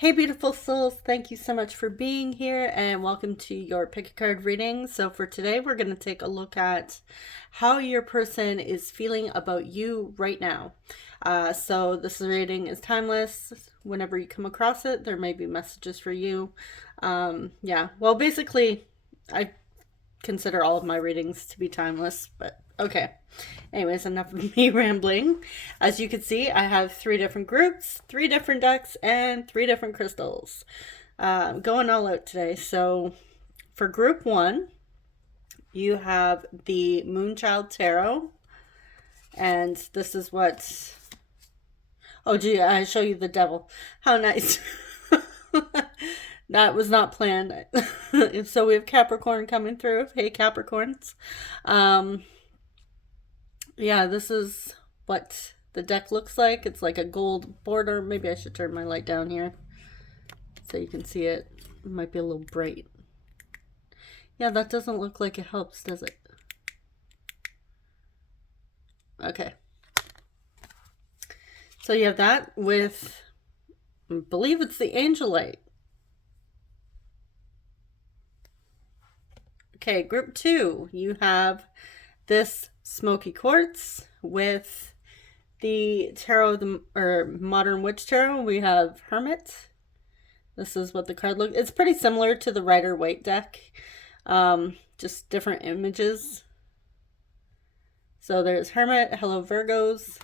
Hey, beautiful souls. Thank you so much for being here and welcome to your pick a card reading. So, for today, we're going to take a look at how your person is feeling about you right now. So, this reading is timeless. Whenever you come across it, there may be messages for you. Well, basically, I consider all of my readings to be timeless, but okay. Anyways, enough of me rambling. As you can see, I have 3 different groups, 3 different decks, and 3 different crystals. Going all out today. So for group 1, you have the Moonchild Tarot. And this is what... Oh, gee, I show you the devil. How nice. That was not planned. So we have Capricorn coming through. Hey, Capricorns. Yeah, this is what the deck looks like. It's like a gold border. Maybe I should turn my light down here so you can see it. It might be a little bright. Yeah, that doesn't look like it helps, does it? Okay. So you have that with, I believe it's the angel light. Okay, group 2, you have this smoky quartz with the tarot, or modern witch tarot. We have Hermit. This is what the card looks. It's pretty similar to the Rider-Waite deck, just different images. So there's Hermit. Hello, Virgos.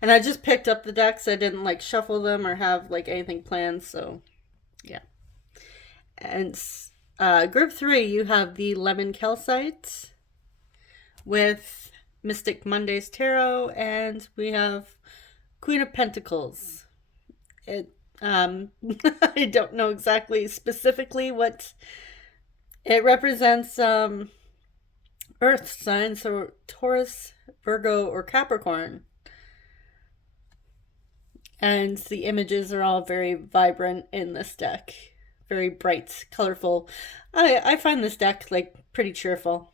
And I just picked up the decks. I didn't like shuffle them or have like anything planned. So yeah. And group 3, you have the Lemon Calcite with Mystic Monday's Tarot, and we have Queen of Pentacles. I don't know exactly specifically what it represents. Earth signs, so Taurus, Virgo, or Capricorn. And the images are all very vibrant in this deck. Very bright, colorful. I find this deck like pretty cheerful.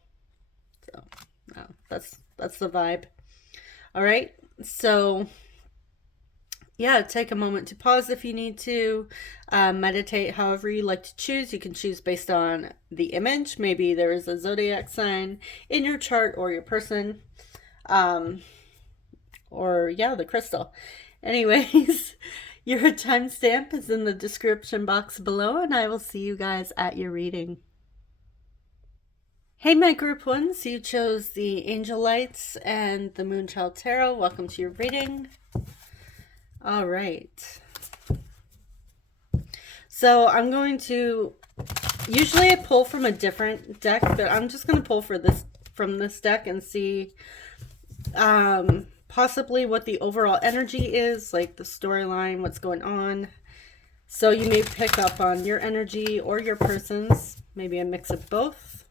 So that's the vibe. All right. So yeah, take a moment to pause if you need to. Meditate however you like to choose. You can choose based on the image. Maybe there is a zodiac sign in your chart or your person. Or yeah, the crystal. Anyways, your timestamp is in the description box below, and I will see you guys at your reading. Hey, my group 1s, you chose the Angel Lights and the Moonchild Tarot. Welcome to your reading. All right. So I'm going to, usually I pull from a different deck, but I'm just going to pull from this deck and see possibly what the overall energy is, like the storyline, what's going on. So you may pick up on your energy or your person's, maybe a mix of both.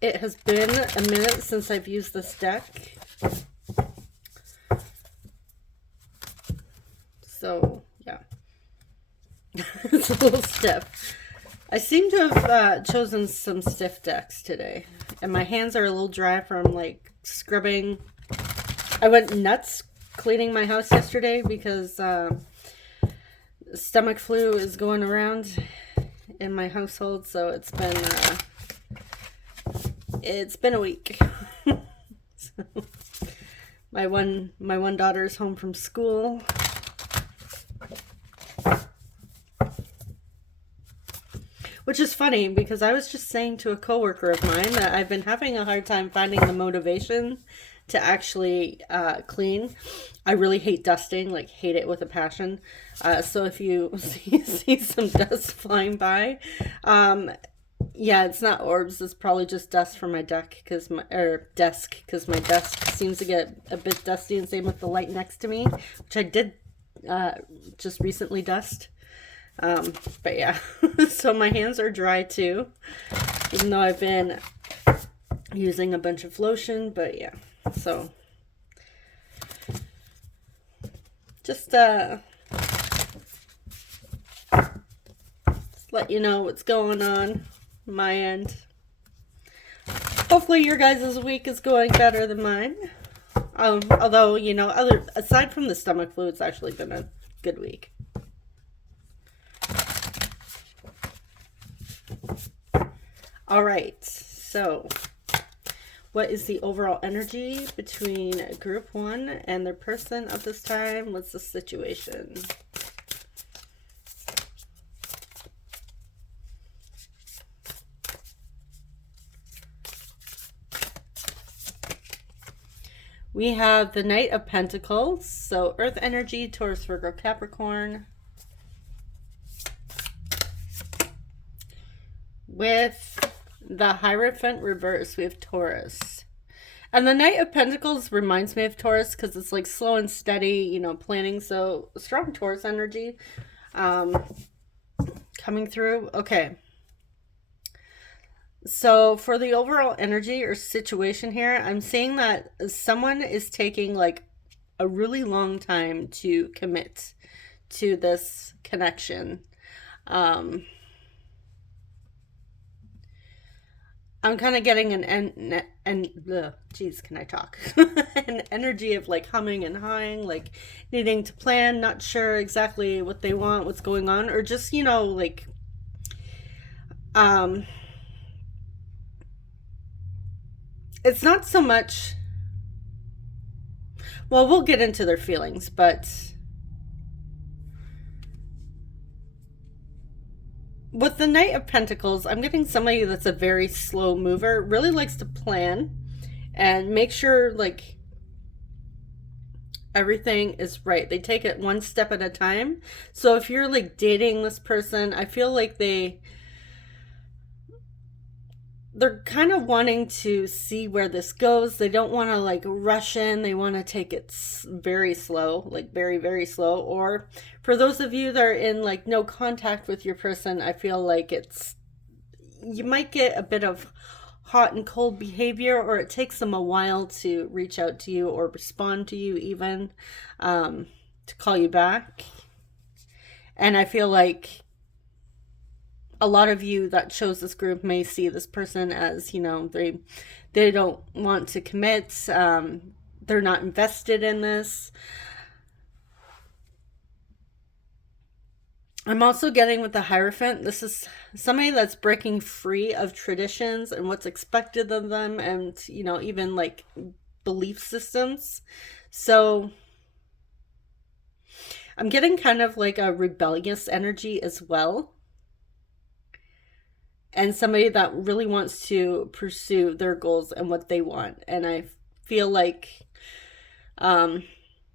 It has been a minute since I've used this deck. So, yeah. It's a little stiff. I seem to have chosen some stiff decks today. And my hands are a little dry from like scrubbing. I went nuts cleaning my house yesterday because stomach flu is going around in my household. So it's been a week. So, my one daughter's home from school. Which is funny because I was just saying to a coworker of mine that I've been having a hard time finding the motivation to actually clean. I really hate dusting, like hate it with a passion. So if you see some dust flying by, yeah, it's not orbs. It's probably just dust from my desk because my desk seems to get a bit dusty, and same with the light next to me, which I did just recently dust. But yeah, so my hands are dry too, even though I've been using a bunch of lotion. But yeah, so just let you know what's going on my end. Hopefully your guys' week is going better than mine. Although, you know, aside from the stomach flu, it's actually been a good week. All right, so what is the overall energy between group 1 and their person at this time? What's the situation? We have the Knight of Pentacles, so Earth energy, Taurus, Virgo, Capricorn. With the Hierophant reverse, we have Taurus. And the Knight of Pentacles reminds me of Taurus because it's like slow and steady, you know, planning. So strong Taurus energy coming through. Okay. So for the overall energy or situation here, I'm seeing that someone is taking like a really long time to commit to this connection. I'm kind of getting an energy of like humming and hawing, like needing to plan, not sure exactly what they want, what's going on, or just, you know, like, it's not so much, well, we'll get into their feelings, but with the Knight of Pentacles, I'm getting somebody that's a very slow mover, really likes to plan and make sure like everything is right. They take it one step at a time. So if you're like dating this person, I feel like they're kind of wanting to see where this goes. They don't want to like rush in. They want to take it very slow, like very, very slow. Or for those of you that are in like no contact with your person, I feel like you might get a bit of hot and cold behavior, or it takes them a while to reach out to you or respond to you even, to call you back. And I feel like a lot of you that chose this group may see this person as, you know, they don't want to commit. They're not invested in this. I'm also getting with the Hierophant, this is somebody that's breaking free of traditions and what's expected of them, and, you know, even like belief systems. So I'm getting kind of like a rebellious energy as well. And somebody that really wants to pursue their goals and what they want. And I feel like,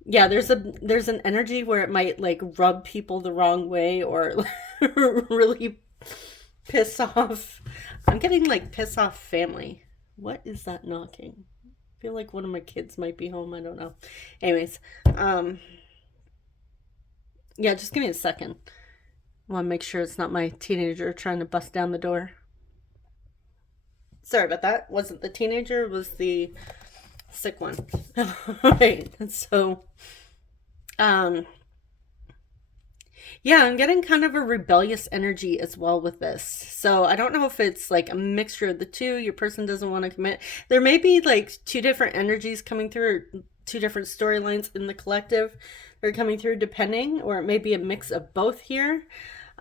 yeah, there's an energy where it might like rub people the wrong way or really piss off. I'm getting like piss off family. What is that knocking? I feel like one of my kids might be home. I don't know. Anyways, yeah, just give me a second. I want to make sure it's not my teenager trying to bust down the door. Sorry about that. Wasn't the teenager, it was the sick one. Right. So, yeah, I'm getting kind of a rebellious energy as well with this. So I don't know if it's like a mixture of the two. Your person doesn't want to commit. There may be like two different energies coming through, or two different storylines in the collective that are coming through depending, or it may be a mix of both here.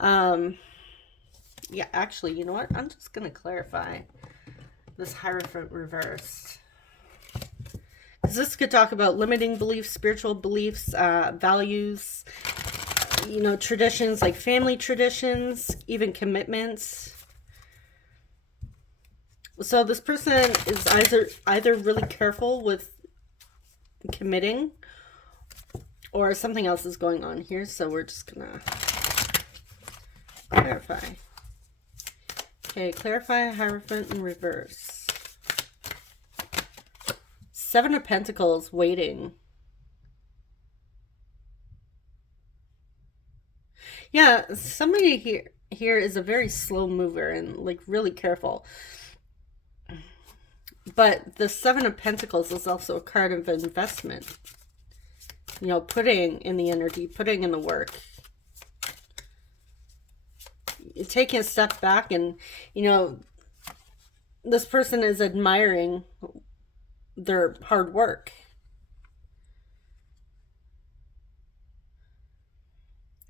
Yeah, actually, you know what? I'm just going to clarify this Hierophant reversed. Because this could talk about limiting beliefs, spiritual beliefs, values, you know, traditions like family traditions, even commitments. So this person is either really careful with committing, or something else is going on here. So we're just going to clarify. Okay, clarify Hierophant in reverse. Seven of Pentacles, waiting. Yeah, somebody here is a very slow mover and like really careful. But the Seven of Pentacles is also a card of investment. You know, putting in the energy, putting in the work. taking a step back, and this person is admiring their hard work.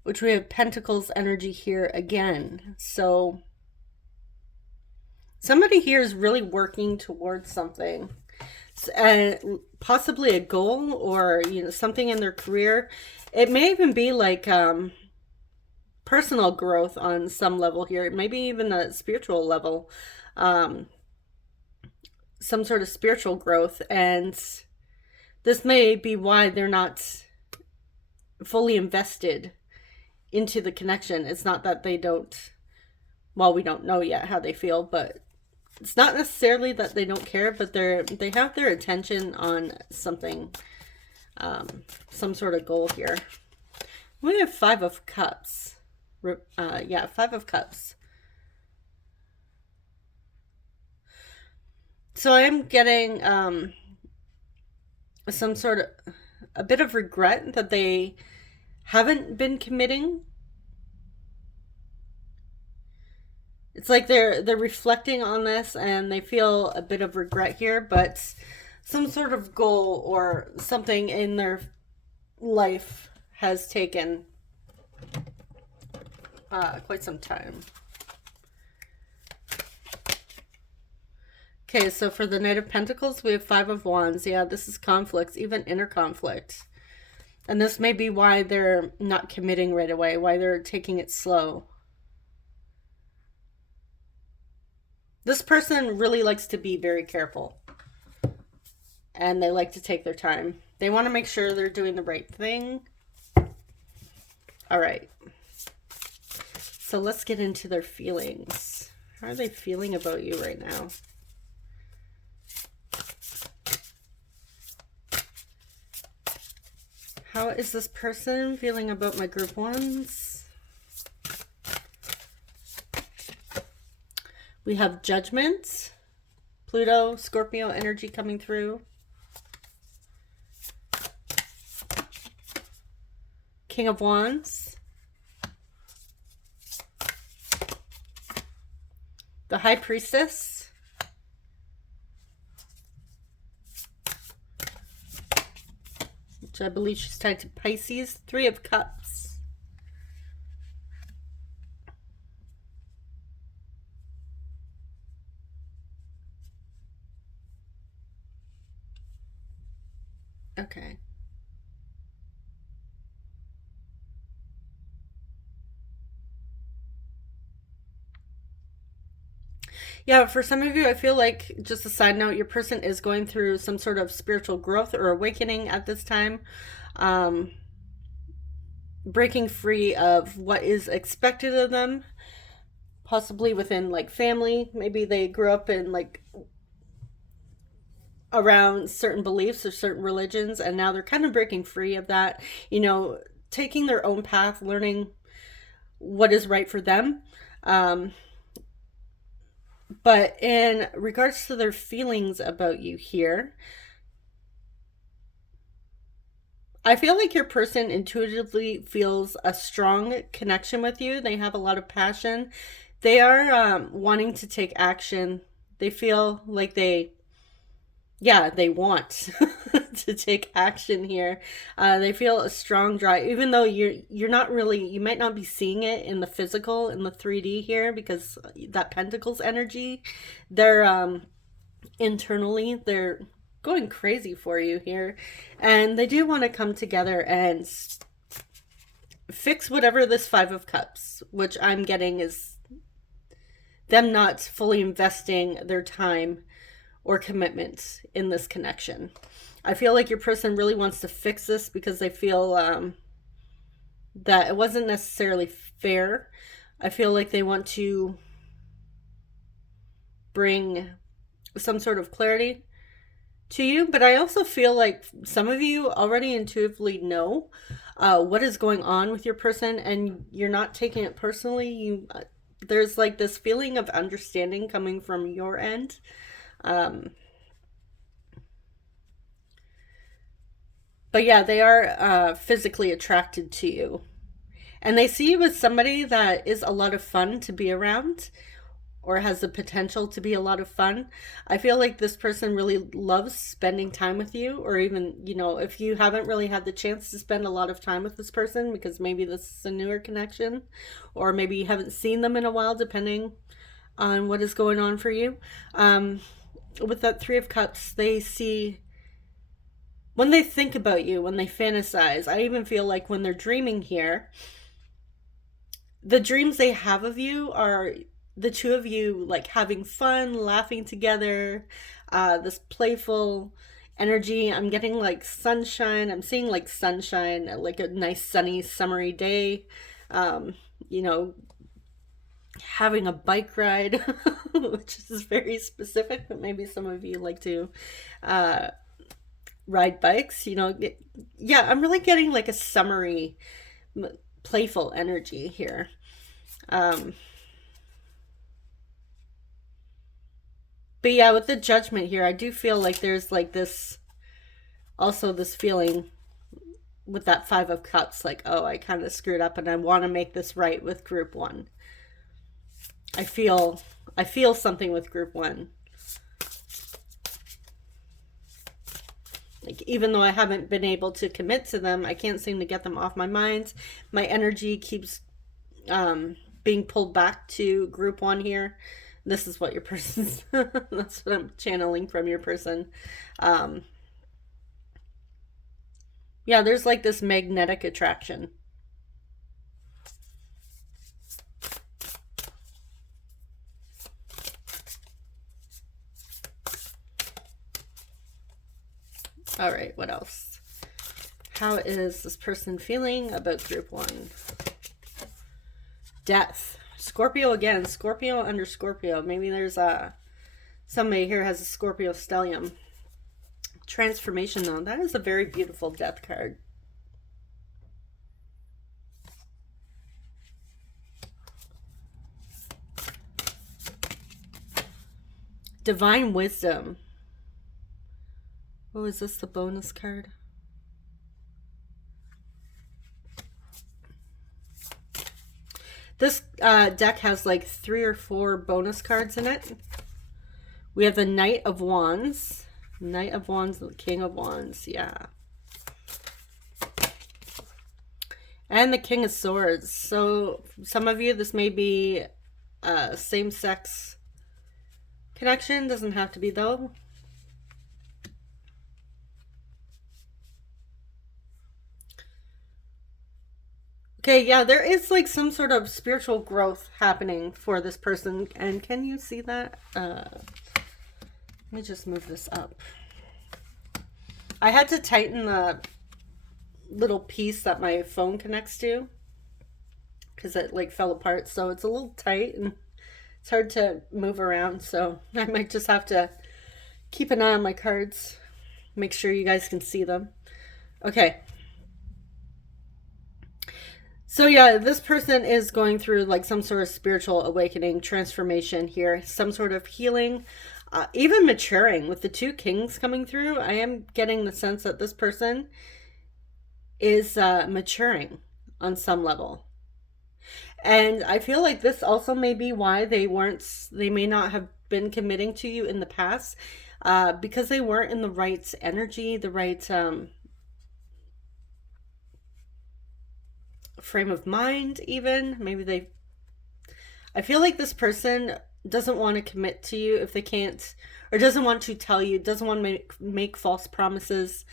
Which we have Pentacles energy here again. So somebody here is really working towards something, possibly a goal, or something in their career. It may even be like personal growth on some level here, maybe even a spiritual level, some sort of spiritual growth. And this may be why they're not fully invested into the connection. It's not that they don't, well, we don't know yet how they feel, but it's not necessarily that they don't care, but they have their attention on something, some sort of goal here. We have Five of Cups. Yeah, Five of Cups. So I am getting some sort of a bit of regret that they haven't been committing. It's like they're reflecting on this and they feel a bit of regret here, but some sort of goal or something in their life has taken quite some time. Okay, so for the Knight of Pentacles, we have Five of Wands. Yeah, this is conflicts, even inner conflict. And this may be why they're not committing right away, why they're taking it slow. This person really likes to be very careful. And they like to take their time. They want to make sure they're doing the right thing. All right. So let's get into their feelings. How are they feeling about you right now? How is this person feeling about my group ones? We have Judgment, Pluto, Scorpio energy coming through. King of Wands. The High Priestess. Which I believe she's tied to Pisces. Three of Cups. Okay. Yeah, for some of you, I feel like, just a side note, your person is going through some sort of spiritual growth or awakening at this time. Breaking free of what is expected of them, possibly within like family. Maybe they grew up in like around certain beliefs or certain religions, and now they're kind of breaking free of that, taking their own path, learning what is right for them. But in regards to their feelings about you here, I feel like your person intuitively feels a strong connection with you. They have a lot of passion. They are wanting to take action. They feel like they want to take action here. They feel a strong drive, even though you're not really, you might not be seeing it in the physical, in the 3D here, because that Pentacles energy, they're internally, they're going crazy for you here. And they do want to come together and fix whatever this Five of Cups, which I'm getting is them not fully investing their time or commitment in this connection. I feel like your person really wants to fix this because they feel that it wasn't necessarily fair. I feel like they want to bring some sort of clarity to you, but I also feel like some of you already intuitively know what is going on with your person, and you're not taking it personally. There's like this feeling of understanding coming from your end. But yeah, they are physically attracted to you. And they see you as somebody that is a lot of fun to be around, or has the potential to be a lot of fun. I feel like this person really loves spending time with you, or even, if you haven't really had the chance to spend a lot of time with this person because maybe this is a newer connection, or maybe you haven't seen them in a while, depending on what is going on for you. With that Three of Cups, they see, when they think about you, when they fantasize, I even feel like when they're dreaming here, the dreams they have of you are the two of you like having fun, laughing together, this playful energy. I'm getting like sunshine. I'm seeing like sunshine, like a nice sunny summery day. You know, having a bike ride, which is very specific, but maybe some of you like to ride bikes. Yeah, I'm really getting like a summery, playful energy here. But yeah, with the Judgment here, I do feel like there's like this, also this feeling with that Five of Cups, like, oh, I kind of screwed up and I want to make this right with group one. I feel something with group one. Like, even though I haven't been able to commit to them, I can't seem to get them off my mind. My energy keeps being pulled back to group one here. This is what your person's, that's what I'm channeling from your person. Yeah, there's like this magnetic attraction. All right, what else? How is this person feeling about group one? Death. Scorpio again. Scorpio under Scorpio. Maybe there's somebody here has a Scorpio stellium. Transformation, though. That is a very beautiful death card. Divine wisdom. Oh, is this the bonus card? This deck has like 3 or 4 bonus cards in it. We have the Knight of Wands. Knight of Wands, the King of Wands, yeah. And the King of Swords. So some of you, this may be a same-sex connection. Doesn't have to be, though. Okay, yeah, there is like some sort of spiritual growth happening for this person. And can you see that? Let me just move this up. I had to tighten the little piece that my phone connects to because it like fell apart. So it's a little tight and it's hard to move around. So I might just have to keep an eye on my cards. Make sure you guys can see them. Okay. So yeah, this person is going through like some sort of spiritual awakening, transformation here, some sort of healing, even maturing. With the 2 kings coming through, I am getting the sense that this person is maturing on some level. And I feel like this also may be why they may not have been committing to you in the past, because they weren't in the right energy, the right frame of mind. Even maybe I feel like this person doesn't want to commit to you if they can't, or doesn't want to tell you, doesn't want to make false promises,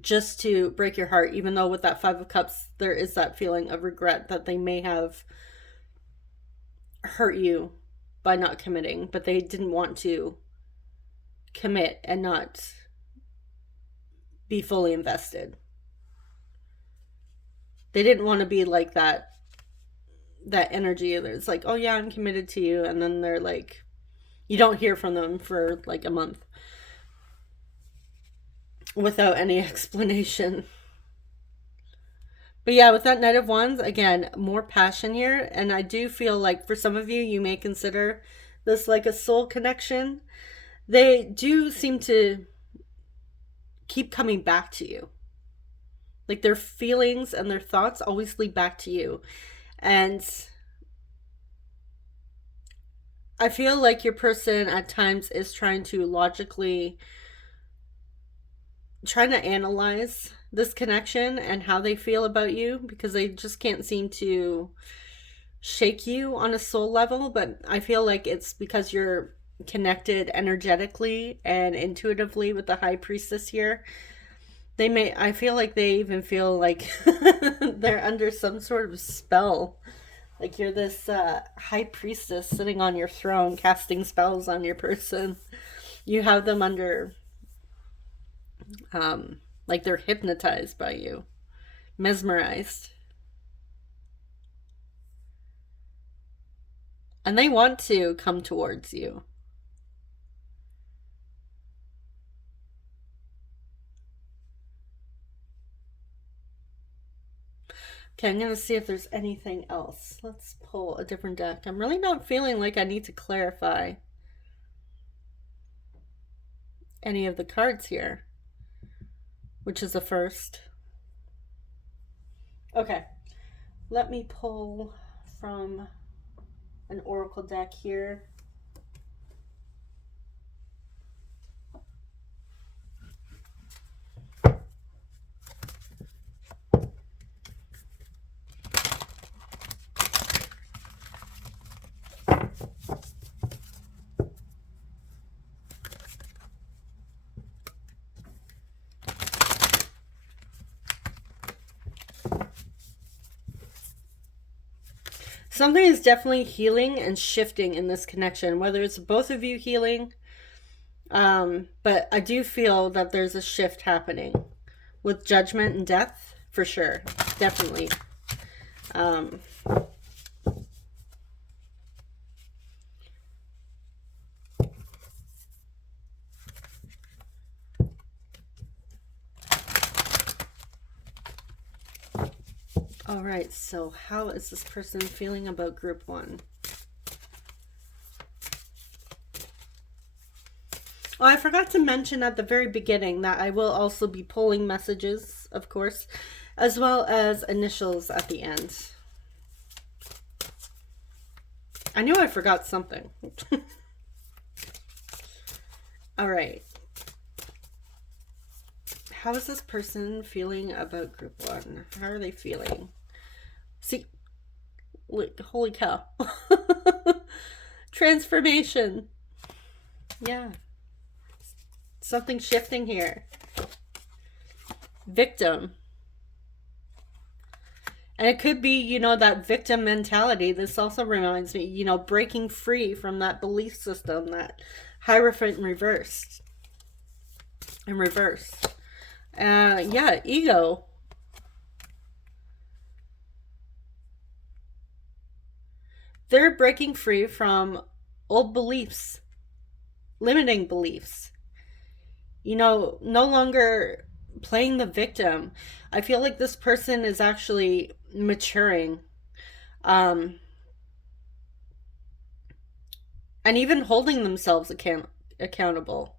just to break your heart. Even though with that 5 of Cups there is that feeling of regret that they may have hurt you by not committing, but they didn't want to commit and not be fully invested. They didn't want to be like that energy. It's like, oh yeah, I'm committed to you. And then they're like, you don't hear from them for like a month without any explanation. But yeah, with that Knight of Wands, again, more passion here. And I do feel like for some of you, you may consider this like a soul connection. They do seem to keep coming back to you. Like their feelings and their thoughts always lead back to you. And I feel like your person at times is trying to logically trying to analyze this connection and how they feel about you, because they just can't seem to shake you on a soul level. But I feel like it's because you're connected energetically and intuitively with the high priestess here. I feel like they even feel like they're under some sort of spell. Like you're this high priestess sitting on your throne casting spells on your person. You have them under, like they're hypnotized by you, mesmerized. And they want to come towards you. Okay, I'm going to see if there's anything else. Let's pull a different deck. I'm really not feeling like I need to clarify any of the cards here, which is a first. Okay, let me pull from an oracle deck here. Something is definitely healing and shifting in this connection, whether it's both of you healing. But I do feel that there's a shift happening with judgment and death, for sure. Definitely. All right, so how is this person feeling about group one? Oh, I forgot to mention at the very beginning that I will also be pulling messages, of course, as well as initials at the end. I knew I forgot something. All right. How is this person feeling about group one? How are they feeling? See, look, holy cow. Transformation. Yeah. Something shifting here. Victim. And it could be, you know, that victim mentality. This also reminds me, you know, breaking free from that belief system, that Hierophant in reverse. In reverse. Yeah, ego. They're breaking free from old beliefs, limiting beliefs. You know, no longer playing the victim. I feel like this person is actually maturing. And even holding themselves accountable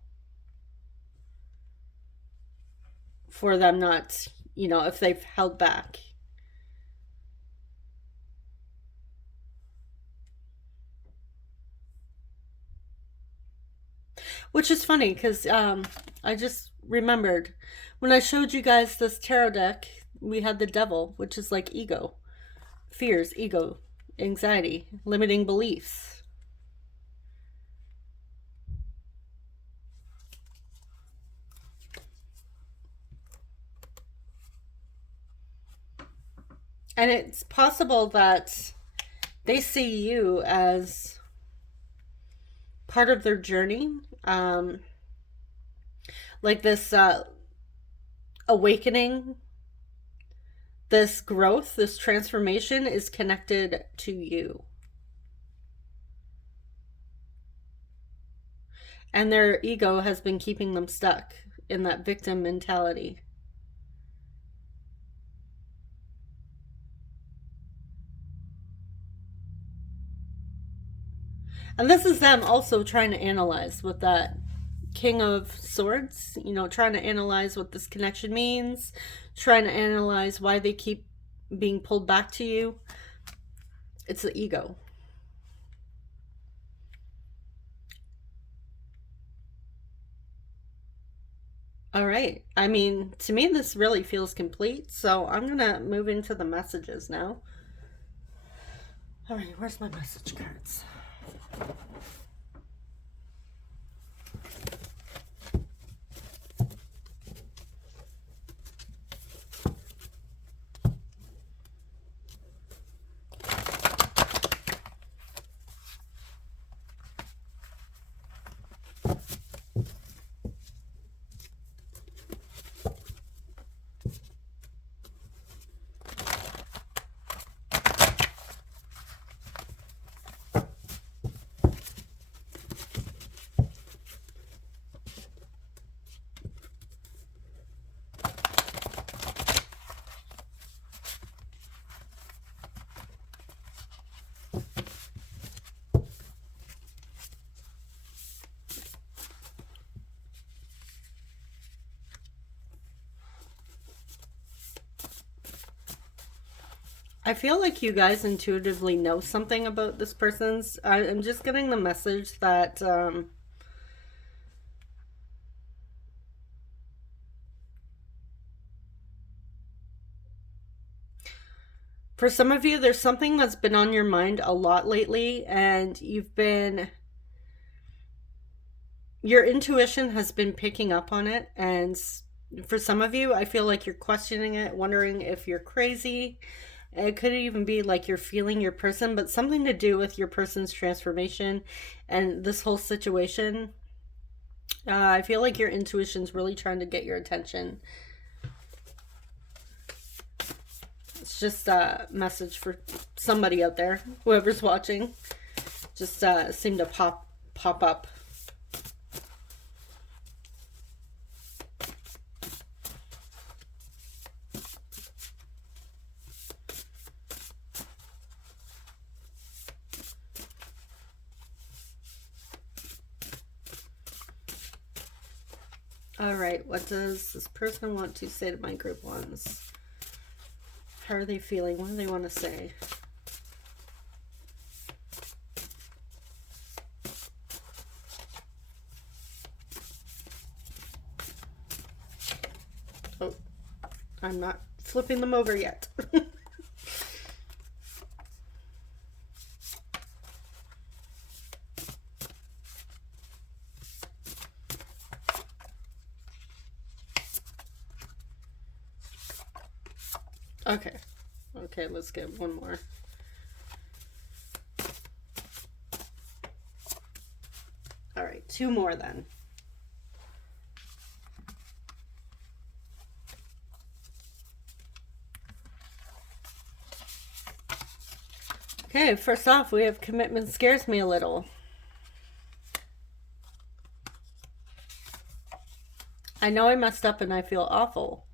for them not, you know, if they've held back. Which is funny because I just remembered when I showed you guys this tarot deck, we had the devil, which is like ego, fears, ego, anxiety, limiting beliefs. And it's possible that they see you as part of their journey. Like this awakening, this growth, this transformation is connected to you. And their ego has been keeping them stuck in that victim mentality. And this is them also trying to analyze with that King of Swords, you know, trying to analyze what this connection means, trying to analyze why they keep being pulled back to you. It's the ego. All right. I mean, to me, this really feels complete. So I'm going to move into the messages now. All right. Where's my message cards? I feel like you guys intuitively know something about this person's. I'm just getting the message that for some of you, there's something that's been on your mind a lot lately, and your intuition has been picking up on it. And for some of you, I feel like you're questioning it, wondering if you're crazy. It could even be like you're feeling your person, but something to do with your person's transformation and this whole situation. I feel like your intuition's really trying to get your attention. It's just a message for somebody out there, whoever's watching. Just seemed to pop up. All right, what does this person want to say to my group ones? How are they feeling? What do they want to say? Oh, I'm not flipping them over yet. Okay, let's get one more. All right, two more then. Okay, first off, we have commitment scares me a little. I know I messed up and I feel awful.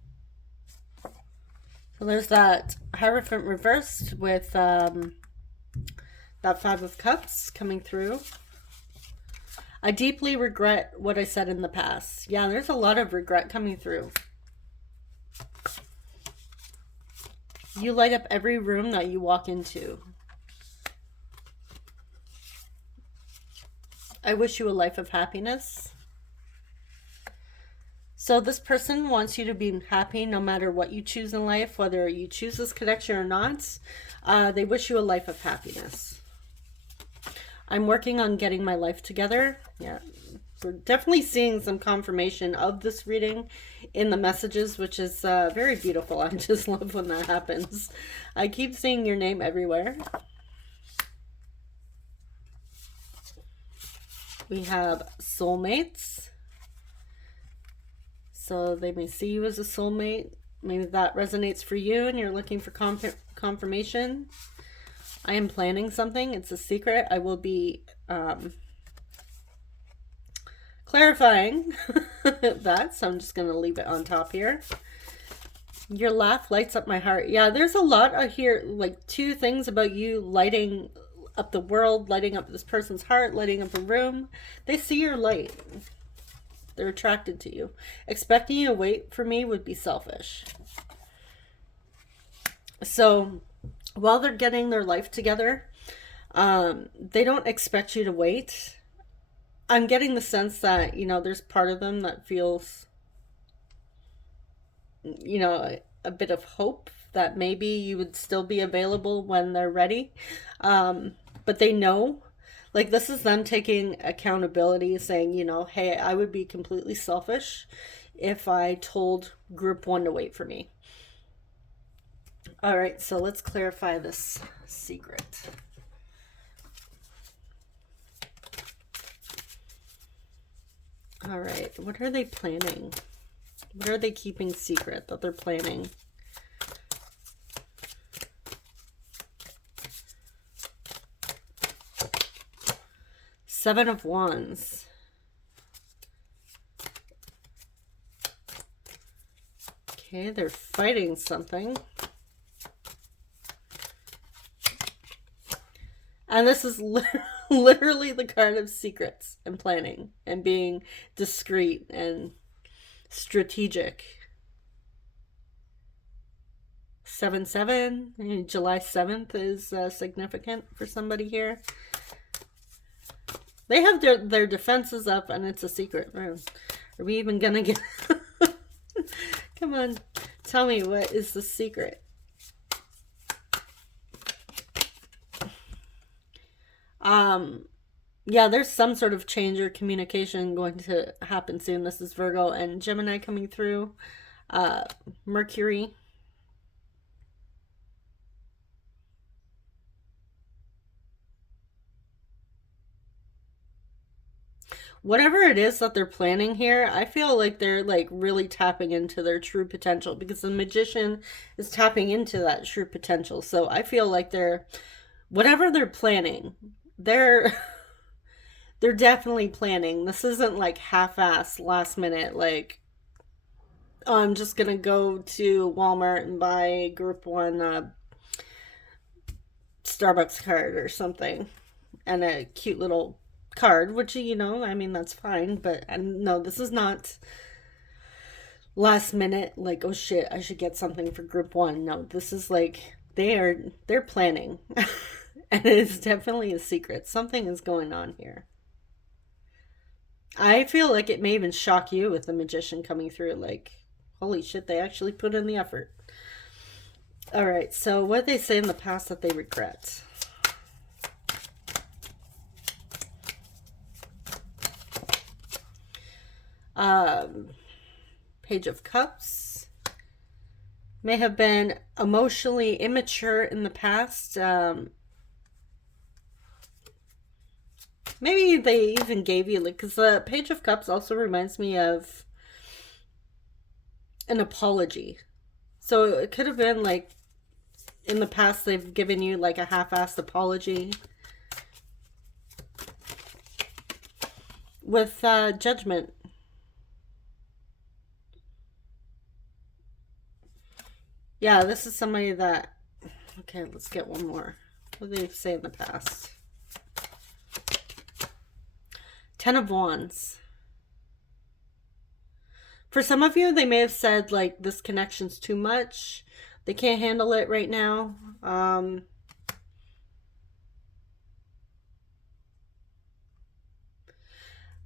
So there's that Hierophant reversed with that Five of Cups coming through. I deeply regret what I said in the past. Yeah, there's a lot of regret coming through. You light up every room that you walk into. I wish you a life of happiness. So this person wants you to be happy no matter what you choose in life, whether you choose this connection or not. They wish you a life of happiness. I'm working on getting my life together. Yeah, we're definitely seeing some confirmation of this reading in the messages, which is very beautiful. I just love when that happens. I keep seeing your name everywhere. We have soulmates. So they may see you as a soulmate. Maybe that resonates for you and you're looking for confirmation. I am planning something. It's a secret. I will be clarifying that. So I'm just going to leave it on top here. Your laugh lights up my heart. Yeah, there's a lot of here, like two things about you lighting up the world, lighting up this person's heart, lighting up a room. They see your light. They're attracted to you. Expecting you to wait for me would be selfish. So while they're getting their life together, they don't expect you to wait. I'm getting the sense that, there's part of them that feels, a bit of hope that maybe you would still be available when they're ready. But they know, like, this is them taking accountability, saying, hey, I would be completely selfish if I told group one to wait for me. All right, so let's clarify this secret. All right, what are they planning? What are they keeping secret that they're planning? Seven of Wands. Okay, they're fighting something. And this is literally the card of secrets and planning and being discreet and strategic. 7/7, July 7th is significant for somebody here. They have their defenses up and it's a secret. Are we even gonna get... Come on, tell me, what is the secret? Yeah, there's some sort of change or communication going to happen soon. This is Virgo and Gemini coming through. Mercury. Whatever it is that they're planning here, I feel like they're like really tapping into their true potential, because the Magician is tapping into that true potential. So I feel like whatever they're planning, they're definitely planning. This isn't like half-assed, last minute, like, oh, I'm just gonna go to Walmart and buy group one Starbucks card or something, and a cute little card, which, I mean, that's fine, but no, this is not last minute, like, oh shit, I should get something for group one. No, this is like, they're planning. And it is definitely a secret. Something is going on here. I feel like it may even shock you with the Magician coming through, like, holy shit, they actually put in the effort. All right, so what did they say in the past that they regret? Page of Cups. May have been emotionally immature in the past. Maybe they even gave you, like, because the Page of Cups also reminds me of an apology. So it could have been like, in the past, they've given you like a half-assed apology. With Judgment. Yeah, this is somebody that... Okay, let's get one more. What did they say in the past? Ten of Wands. For some of you, they may have said, like, this connection's too much. They can't handle it right now.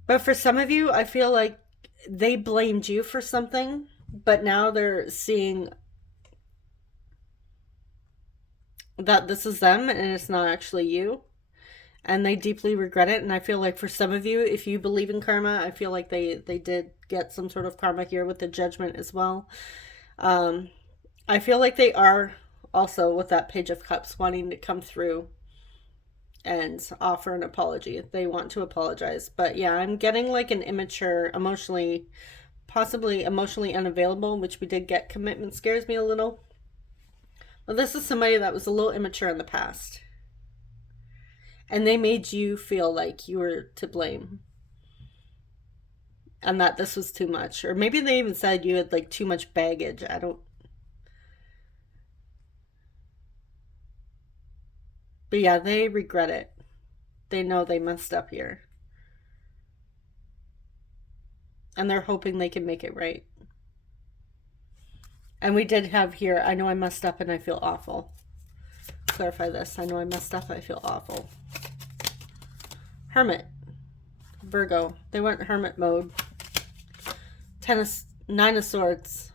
But for some of you, I feel like they blamed you for something, but now they're seeing that this is them and it's not actually you. And they deeply regret it. And I feel like for some of you, if you believe in karma, I feel like they did get some sort of karma here with the Judgment as well. I feel like they are also, with that Page of Cups, wanting to come through and offer an apology. They want to apologize. But yeah, I'm getting like an immature, emotionally, possibly emotionally unavailable, which we did get. Commitment scares me a little. Well, this is somebody that was a little immature in the past. And they made you feel like you were to blame. And that this was too much. Or maybe they even said you had like too much baggage. I don't... But yeah, they regret it. They know they messed up here. and they're hoping they can make it right. And we did have here, I know I messed up and I feel awful. Clarify this. I know I messed up, I feel awful. Hermit. Virgo. They went hermit mode. Nine of Swords.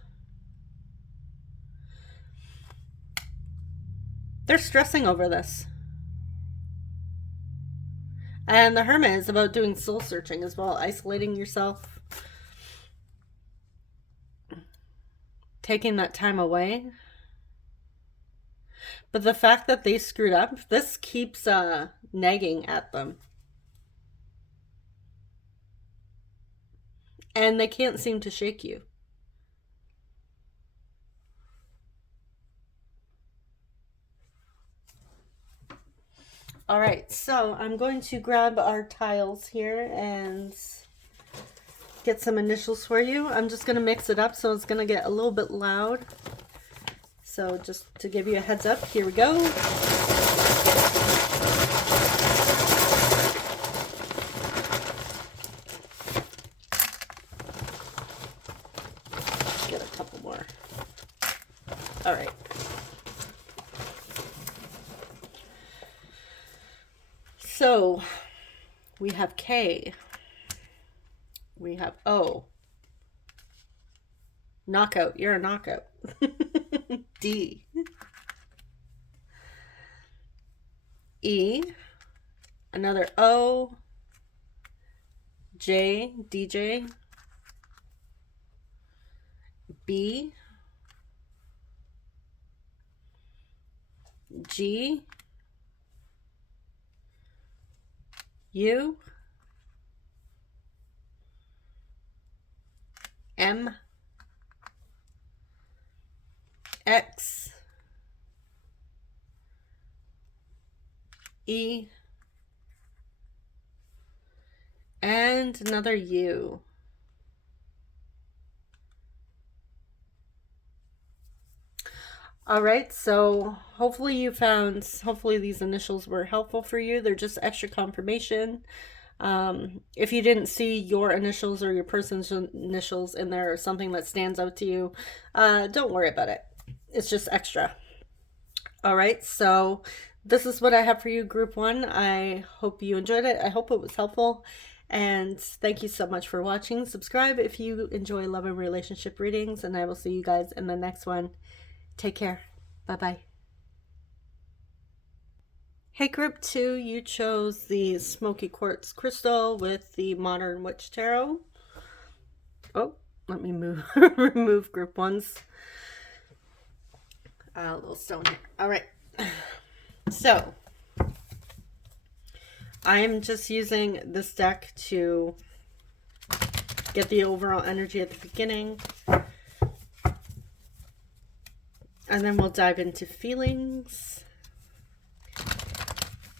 They're stressing over this. And the Hermit is about doing soul searching as well. Isolating yourself. Taking that time away. But the fact that they screwed up, this keeps nagging at them. And they can't seem to shake you. All right, so I'm going to grab our tiles here and get some initials for you. I'm just going to mix it up, so it's going to get a little bit loud. So just to give you a heads up, here we go. Get a couple more. All right. So we have K. We have O. Knockout. You're a knockout. D. E. Another O. J. DJ. B. G. U. M. X. E. And another U. All right, so hopefully these initials were helpful for you. They're just extra confirmation. If you didn't see your initials or your person's initials in there or something that stands out to you, don't worry about it. It's just extra. All right, so this is what I have for you, Group 1. I hope you enjoyed it. I hope it was helpful. And thank you so much for watching. Subscribe if you enjoy love and relationship readings, and I will see you guys in the next one. Take care. Bye-bye. Hey, Group 2, you chose the Smoky Quartz Crystal with the Modern Witch Tarot. Oh, let me remove Group 1's little stone here. All right. So, I am just using this deck to get the overall energy at the beginning. And then we'll dive into feelings.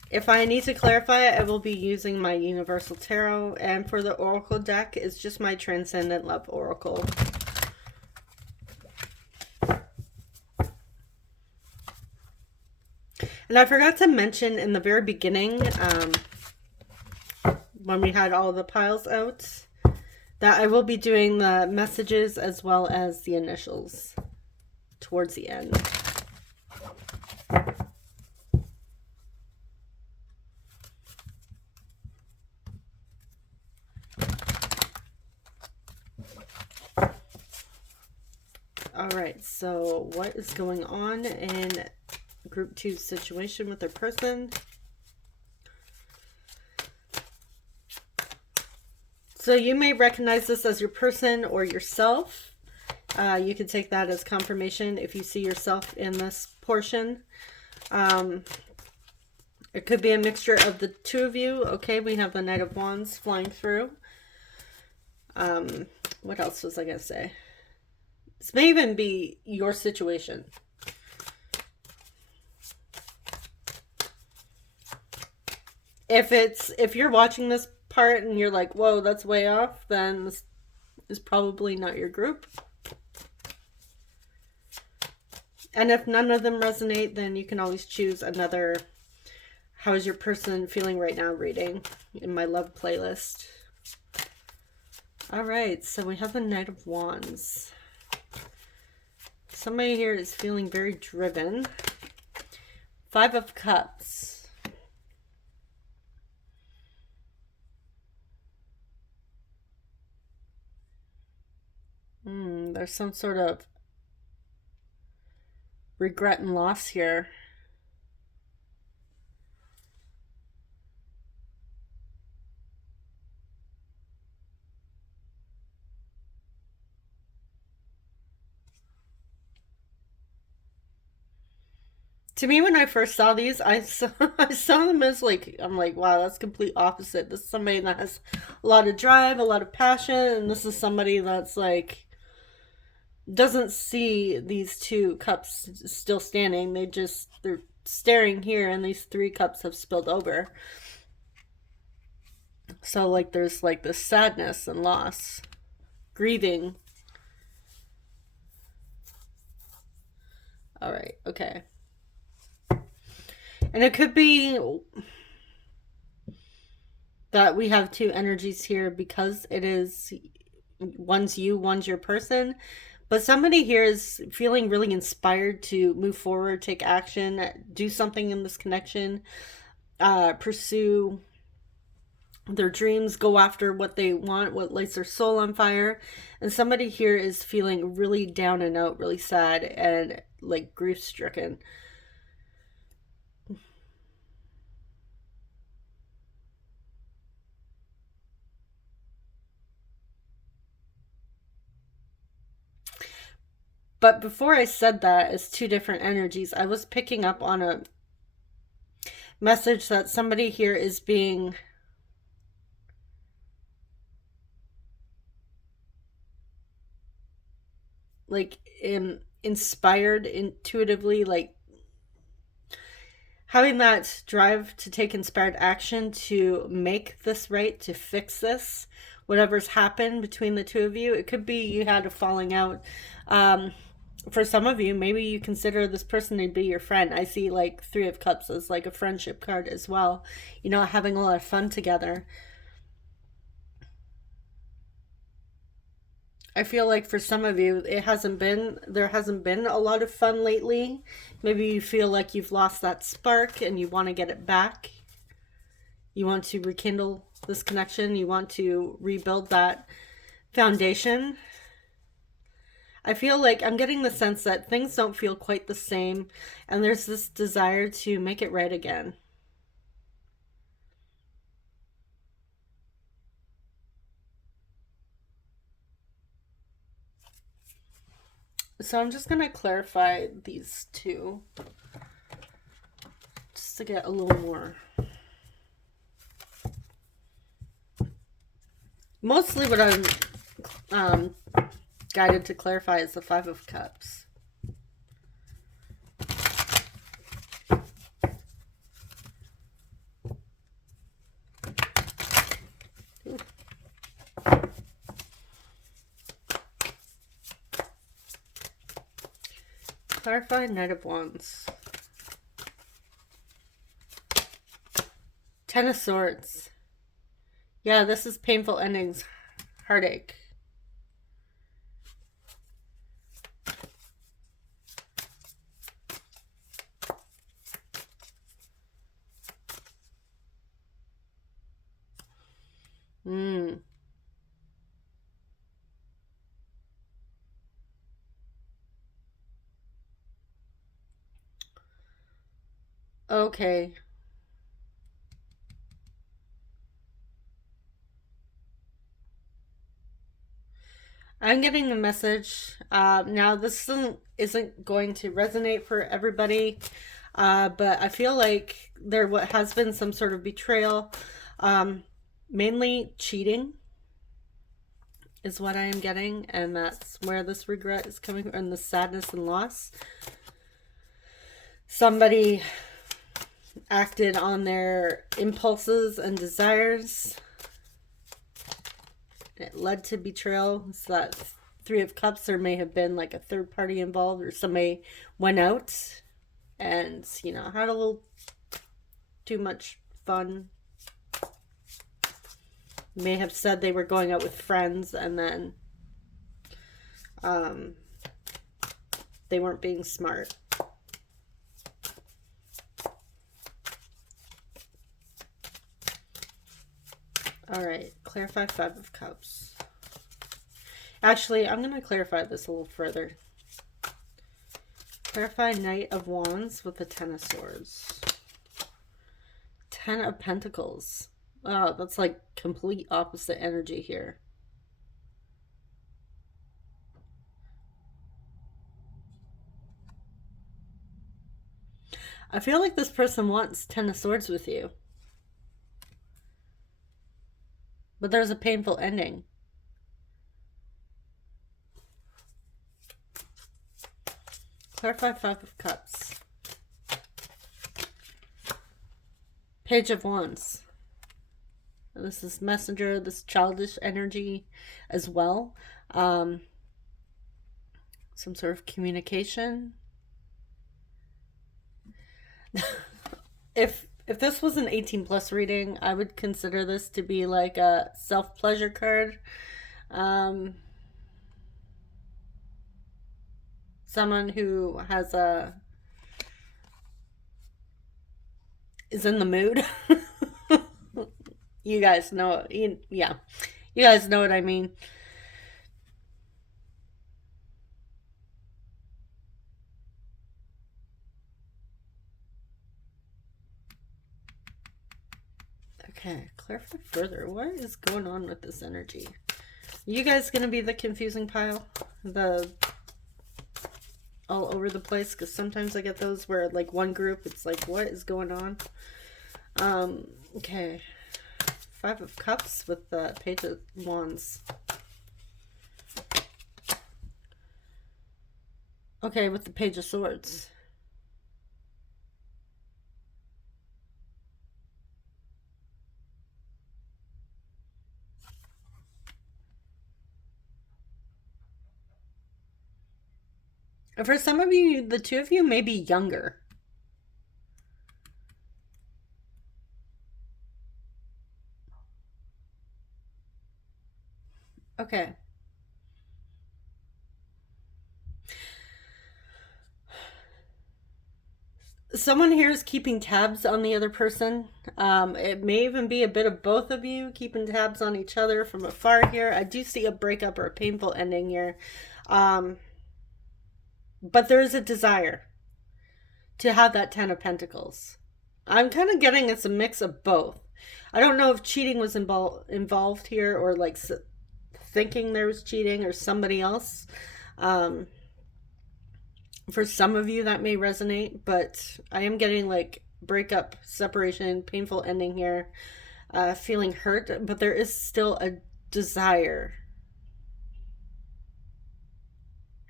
If I need to clarify it, I will be using my Universal Tarot. And for the Oracle deck, it's just my Transcendent Love Oracle. And I forgot to mention in the very beginning, when we had all the piles out, that I will be doing the messages as well as the initials towards the end. All right, so what is going on in Group 2's situation with their person? So you may recognize this as your person or yourself. You can take that as confirmation if you see yourself in this portion. It could be a mixture of the two of you. Okay, we have the Knight of Wands flying through. What else was I going to say? This may even be your situation. If you're watching this part and you're like, whoa, that's way off, then this is probably not your group. And if none of them resonate, then you can always choose another How is Your Person Feeling Right Now reading in my love playlist. All right, so we have the Knight of Wands. Somebody here is feeling very driven. Five of Cups. There's some sort of regret and loss here. To me, when I first saw these, I saw them as like, I'm like, wow, that's complete opposite. This is somebody that has a lot of drive, a lot of passion, and this is somebody that's like, doesn't see these two cups still standing. They're staring here, and these three cups have spilled over. So like there's like this sadness and loss, grieving. All right, okay. And it could be that we have two energies here because it is one's you, one's your person. But somebody here is feeling really inspired to move forward, take action, do something in this connection, pursue their dreams, go after what they want, what lights their soul on fire. And somebody here is feeling really down and out, really sad, and like grief stricken. But before I said that, as two different energies, I was picking up on a message that somebody here is being like inspired intuitively, like having that drive to take inspired action to make this right, to fix this, whatever's happened between the two of you. It could be you had a falling out. For some of you, maybe you consider this person to be your friend. I see like Three of Cups as like a friendship card as well. You know, having a lot of fun together. I feel like for some of you, there hasn't been a lot of fun lately. Maybe you feel like you've lost that spark and you want to get it back. You want to rekindle this connection. You want to rebuild that foundation. I feel like I'm getting the sense that things don't feel quite the same, and there's this desire to make it right again. So I'm just going to clarify these two just to get a little more. Mostly what I'm guided to clarify is the Five of Cups. Clarify Knight of Wands. Ten of Swords. Yeah, this is painful endings. Heartache. Okay. I'm getting a message. Now, this isn't going to resonate for everybody, but I feel like there has been some sort of betrayal, mainly cheating is what I am getting, and that's where this regret is coming from, and the sadness and loss. Somebody acted on their impulses and desires. It led to betrayal. So that Three of Cups, there may have been like a third party involved, or somebody went out and, you know, had a little too much fun. may have said they were going out with friends and then they weren't being smart. All right, clarify Five of Cups. Actually, I'm going to clarify this a little further. Clarify Knight of Wands with the Ten of Swords. Ten of Pentacles. Wow, that's like complete opposite energy here. I feel like this person wants Ten of Swords with you. But there's a painful ending. Clarify Five of Cups. Page of Wands. This is messenger, this childish energy as well. Some sort of communication. If this was an 18+ reading, I would consider this to be like a self-pleasure card. Someone who has is in the mood. You guys know, yeah. You guys know what I mean. Okay, clarify further. What is going on with this energy? You guys gonna be the confusing pile? The all over the place? Because sometimes I get those where like one group, it's like, what is going on? Okay. Five of Cups with the Page of Wands. Okay, with the Page of Swords. For some of you, the two of you may be younger. Okay. Someone here is keeping tabs on the other person. It may even be a bit of both of you keeping tabs on each other from afar here. I do see a breakup or a painful ending here. But there is a desire to have that Ten of Pentacles. I'm kind of getting it's a mix of both. I don't know if cheating was involved here, or like thinking there was cheating, or somebody else. For some of you that may resonate, but I am getting like breakup, separation, painful ending here, feeling hurt, but there is still a desire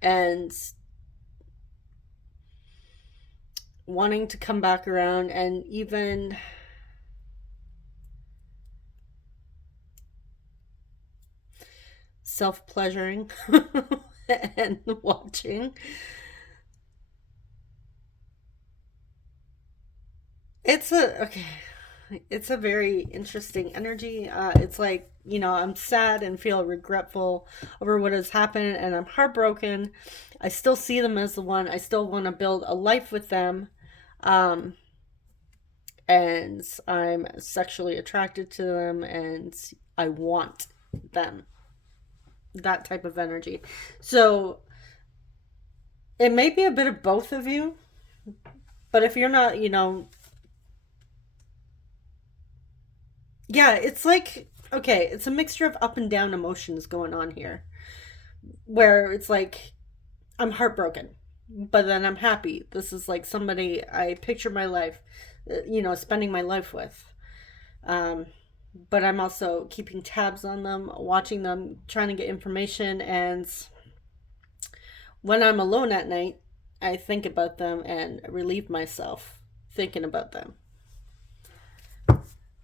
and wanting to come back around, and even self-pleasuring and watching. It's a very interesting energy. It's like, you know, I'm sad and feel regretful over what has happened, and I'm heartbroken. I still see them as the one. I still want to build a life with them. And I'm sexually attracted to them, and I want them. That type of energy. So it may be a bit of both of you, but if you're not, you know, yeah, it's like, okay, it's a mixture of up and down emotions going on here, where it's like, I'm heartbroken, but then I'm happy. This is like somebody I picture my life, you know, spending my life with. But I'm also keeping tabs on them, watching them, trying to get information. And when I'm alone at night, I think about them and relieve myself thinking about them.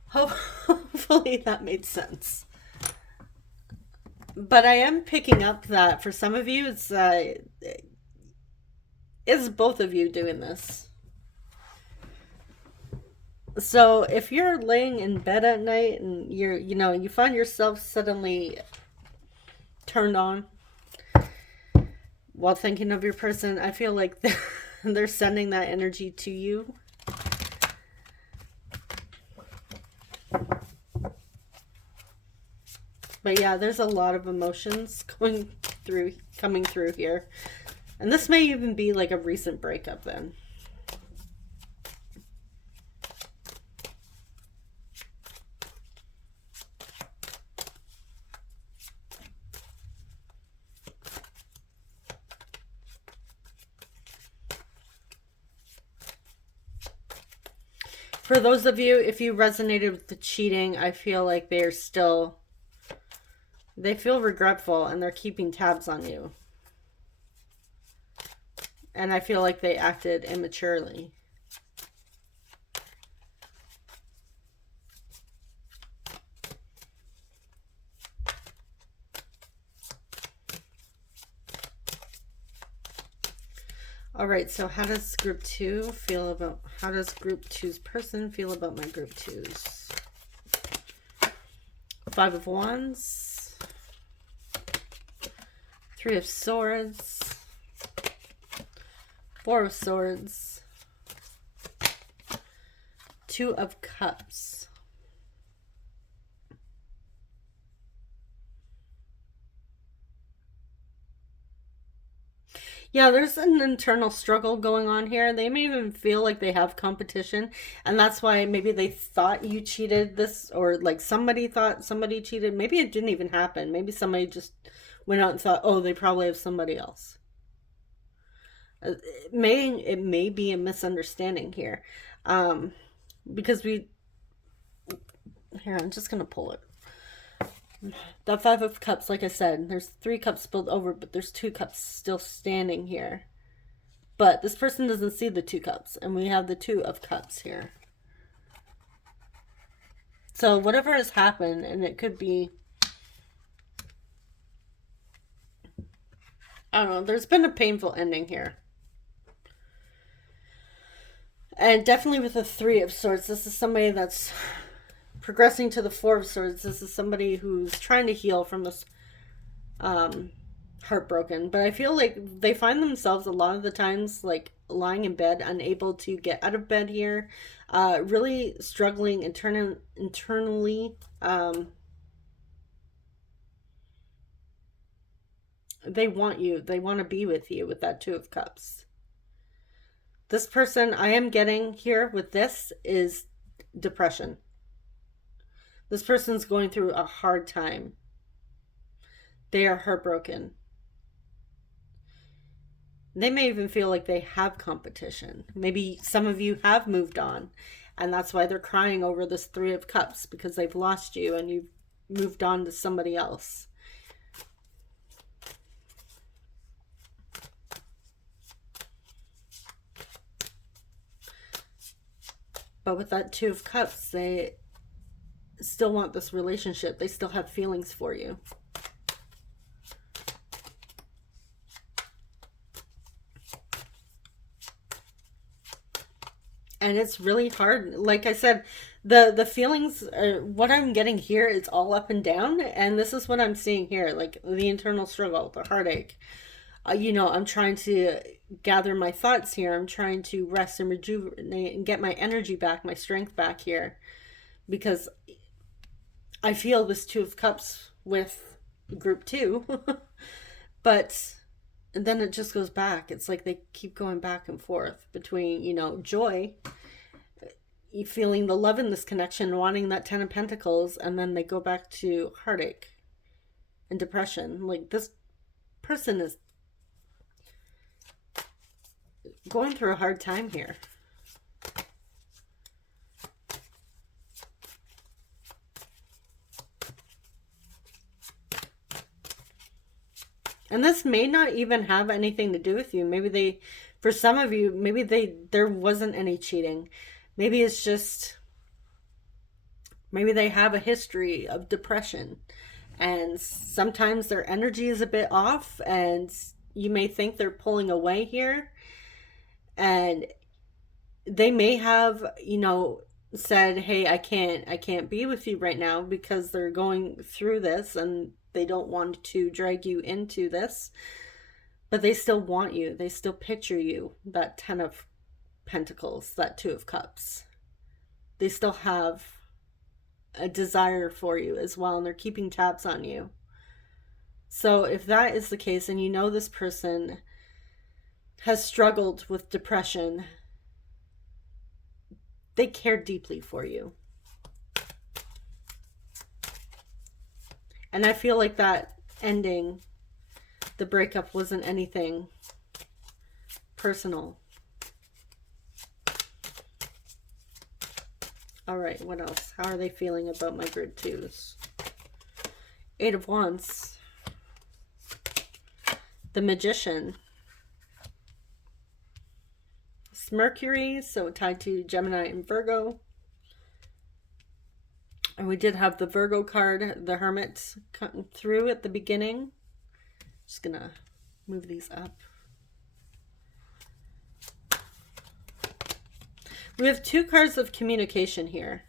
Hopefully that made sense. But I am picking up that for some of you, it's both of you doing this. So if you're laying in bed at night and you find yourself suddenly turned on while thinking of your person, I feel like they're sending that energy to you. But yeah, there's a lot of emotions coming through here. And this may even be like a recent breakup then. For those of you, if you resonated with the cheating, I feel like they feel regretful and they're keeping tabs on you. And I feel like they acted immaturely. All right, so how does group 2 feel about, how does group 2's person feel about my group 2's? 5 of Wands, 3 of Swords, 4 of Swords, 2 of Cups. Yeah, there's an internal struggle going on here. They may even feel like they have competition, and that's why maybe they thought you cheated this, or like somebody thought somebody cheated. Maybe it didn't even happen. Maybe somebody just went out and thought, oh, they probably have somebody else. It may be a misunderstanding here, because here, I'm just gonna pull it. The 5 of Cups, like I said, there's 3 cups spilled over, but there's 2 cups still standing here. But this person doesn't see the 2 cups, and we have the 2 of Cups here. So whatever has happened, and it could be, I don't know, there's been a painful ending here. And definitely with the 3 of Swords, this is somebody that's progressing to the 4 of Swords. This is somebody who's trying to heal from this heartbroken. But I feel like they find themselves a lot of the times like lying in bed, unable to get out of bed here, really struggling internally. They want you. They want to be with you with that 2 of Cups. This person I am getting here with this is depression. This person's going through a hard time. They are heartbroken. They may even feel like they have competition. Maybe some of you have moved on, and that's why they're crying over this 3 of Cups, because they've lost you and you've moved on to somebody else. But with that 2 of Cups, they still want this relationship. They still have feelings for you. And it's really hard. Like I said, the feelings, what I'm getting here is all up and down. And this is what I'm seeing here, like the internal struggle, the heartache. I'm trying to gather my thoughts here. I'm trying to rest and rejuvenate and get my energy back, my strength back here. Because I feel this 2 of Cups with group 2. But then it just goes back. It's like they keep going back and forth between, joy, you feeling the love in this connection, wanting that 10 of Pentacles, and then they go back to heartache and depression. Like, this person is going through a hard time here. And this may not even have anything to do with you. Maybe for some of you, there wasn't any cheating. Maybe it's just, maybe they have a history of depression. And sometimes their energy is a bit off, and you may think they're pulling away here. And they may have, said, hey, I can't be with you right now because they're going through this and they don't want to drag you into this, but they still want you. They still picture you, that 10 of Pentacles, that 2 of Cups. They still have a desire for you as well, and they're keeping tabs on you. So if that is the case, and you know this person has struggled with depression, they care deeply for you. And I feel like that ending, the breakup, wasn't anything personal. All right, what else? How are they feeling about my grid 2s? 8 of Wands. The Magician. It's Mercury, so tied to Gemini and Virgo. And we did have the Virgo card, the Hermit, come through at the beginning. Just gonna move these up. We have 2 cards of communication here.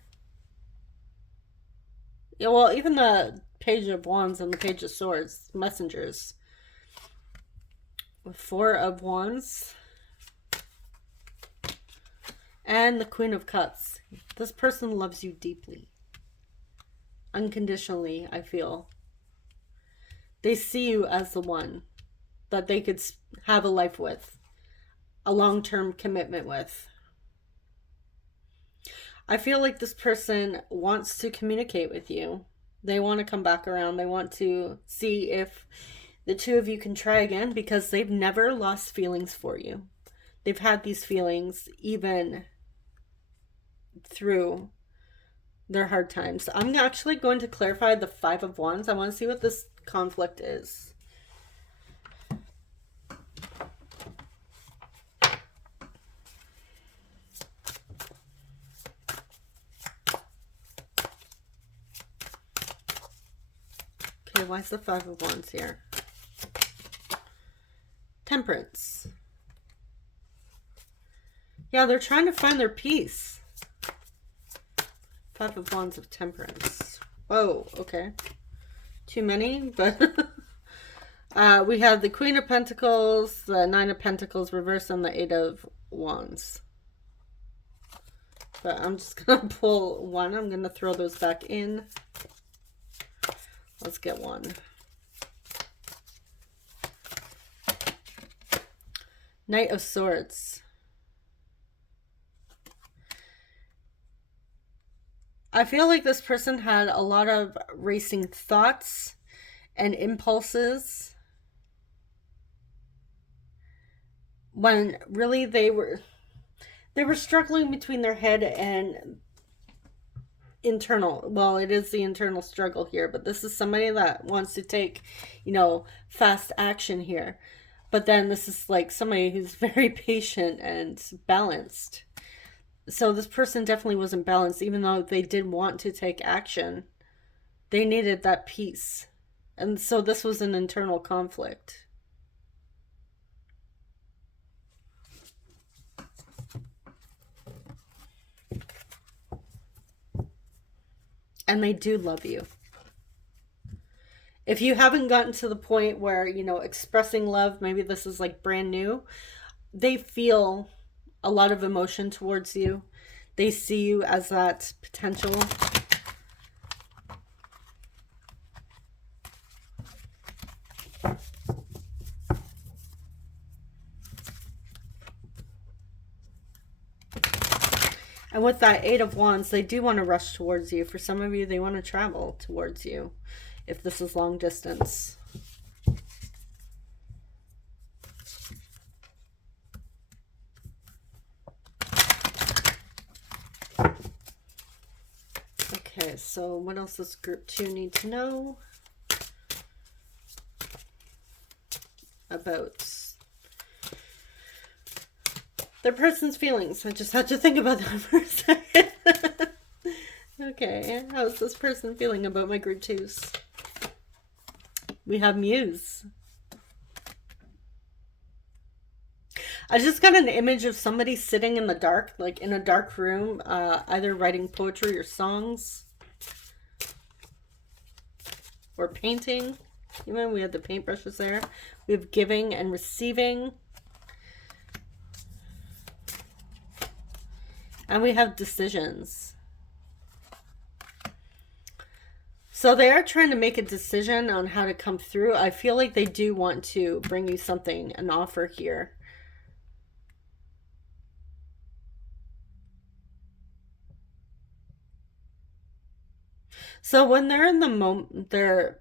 Yeah, well, even the Page of Wands and the Page of Swords, messengers. With 4 of Wands. And the Queen of Cups. This person loves you deeply. Unconditionally, I feel. They see you as the one that they could have a life with. A long-term commitment with. I feel like this person wants to communicate with you. They want to come back around. They want to see if the 2 of you can try again, because they've never lost feelings for you. They've had these feelings even through their hard times. I'm actually going to clarify the 5 of Wands. I want to see what this conflict is. Okay, why is the 5 of Wands here? Temperance. Yeah, they're trying to find their peace. 5 of Wands of Temperance. Whoa, okay. Too many, but we have the Queen of Pentacles, the 9 of Pentacles reversed, and the 8 of Wands. But I'm just going to pull one. I'm going to throw those back in. Let's get one. Knight of Swords. I feel like this person had a lot of racing thoughts and impulses when really they were struggling between their head and internal. Well, it is the internal struggle here, but this is somebody that wants to take, fast action here. But then this is like somebody who's very patient and balanced. So this person definitely wasn't balanced, even though they did want to take action. They needed that peace. And so this was an internal conflict. And they do love you. If you haven't gotten to the point where, expressing love, maybe this is like brand new, they feel a lot of emotion towards you. They see you as that potential. And with that 8 of Wands, they do want to rush towards you. For some of you, they want to travel towards you, if this is long distance. Okay, so what else does group 2 need to know about their person's feelings? I just had to think about that for a second. Okay, how's this person feeling about my group 2s? We have Muse. I just got an image of somebody sitting in the dark, like in a dark room, either writing poetry or songs or painting. Even we had the paintbrushes there. We have giving and receiving. And we have decisions. So they are trying to make a decision on how to come through. I feel like they do want to bring you something, an offer here. So when they're in the moment, their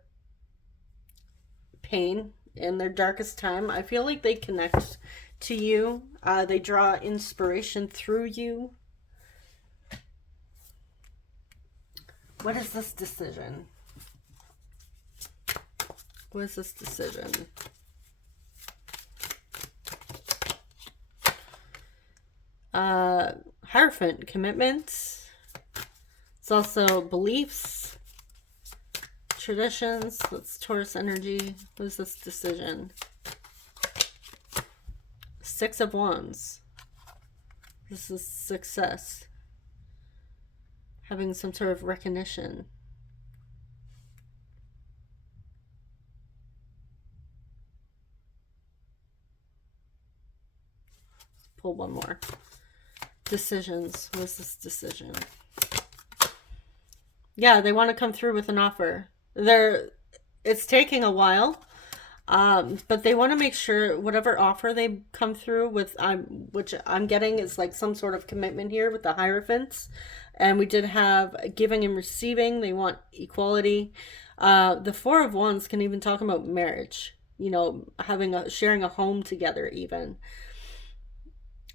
pain in their darkest time, I feel like they connect to you. They draw inspiration through you. What is this decision? What is this decision? Hierophant, commitment. It's also beliefs, traditions. That's Taurus energy. What is this decision? Six of Wands. This is success. Having some sort of recognition. Let's pull one more. Decisions. What's this decision? Yeah, they want to come through with an offer. It's taking a while, but they want to make sure whatever offer they come through with, which I'm getting is like some sort of commitment here with the Hierophants. And we did have giving and receiving. They want equality. The Four of Wands can even talk about marriage, you know, sharing a home together even.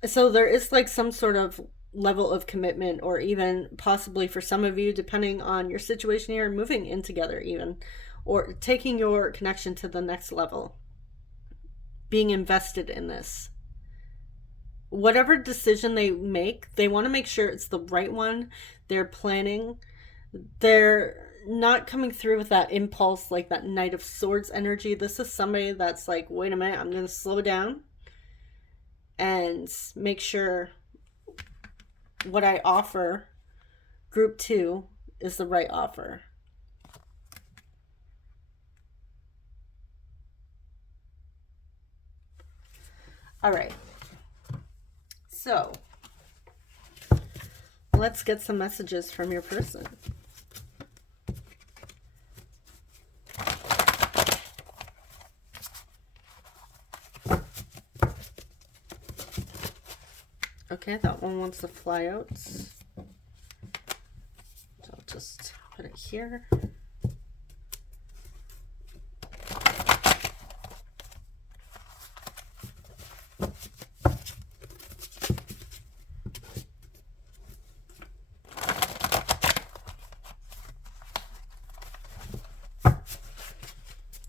So there is like some sort of level of commitment, or even possibly for some of you, depending on your situation here, moving in together even, or taking your connection to the next level, being invested in this. Whatever decision they make, they want to make sure it's the right one. They're planning. They're not coming through with that impulse, like that Knight of Swords energy. This is somebody that's like, wait a minute, I'm going to slow down and make sure what I offer group 2 is the right offer. All right. So let's get some messages from your person. Okay, that one wants to fly out. So I'll just put it here.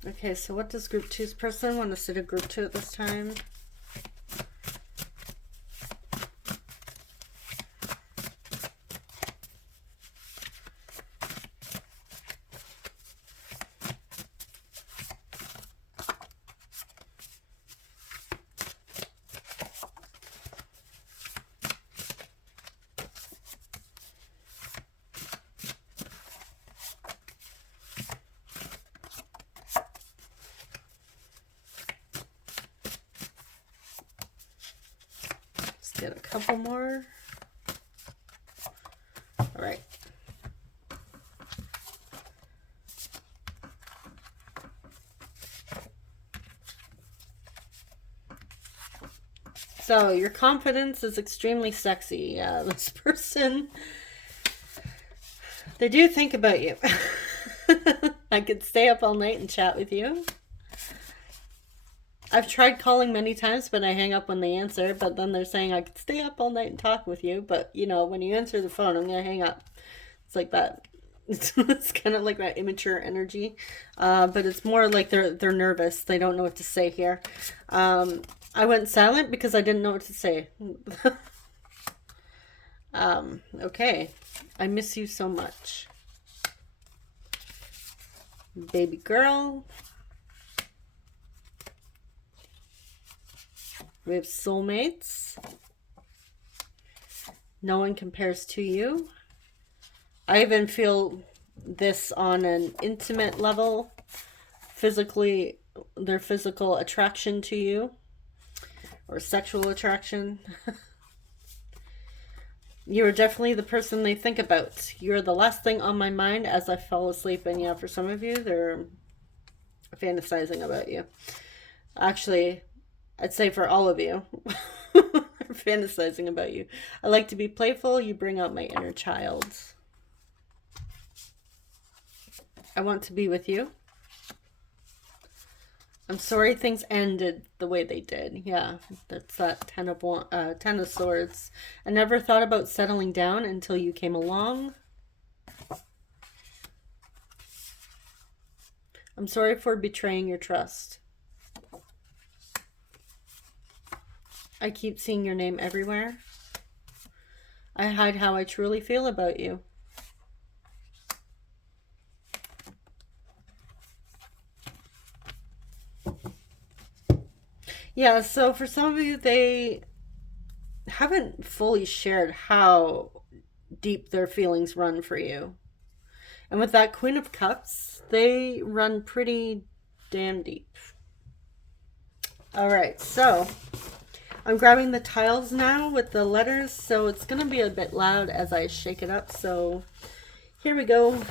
Okay, so what does group 2's person want to sit a group 2 at this time? Get a couple more. All right. So your confidence is extremely sexy. This person, they do think about you. I could stay up all night and chat with you. I've tried calling many times, but I hang up when they answer. But then they're saying I could stay up all night and talk with you. But, you know, when you answer the phone, I'm going to hang up. It's like that. It's kind of like that immature energy. But it's more like they're nervous. They don't know what to say here. I went silent because I didn't know what to say. Okay. I miss you so much. Baby girl. We have soulmates. No one compares to you. I even feel this on an intimate level. Physically, their physical attraction to you. Or sexual attraction. You are definitely the person they think about. You're the last thing on my mind as I fall asleep. And yeah, for some of you, they're fantasizing about you. Actually, I'd say for all of you, fantasizing about you. I like to be playful. You bring out my inner child. I want to be with you. I'm sorry things ended the way they did. Yeah, that's that Ten of Swords. I never thought about settling down until you came along. I'm sorry for betraying your trust. I keep seeing your name everywhere. I hide how I truly feel about you. Yeah, so for some of you, they haven't fully shared how deep their feelings run for you. And with that Queen of Cups, they run pretty damn deep. All right, so I'm grabbing the tiles now with the letters, so it's going to be a bit loud as I shake it up. So here we go.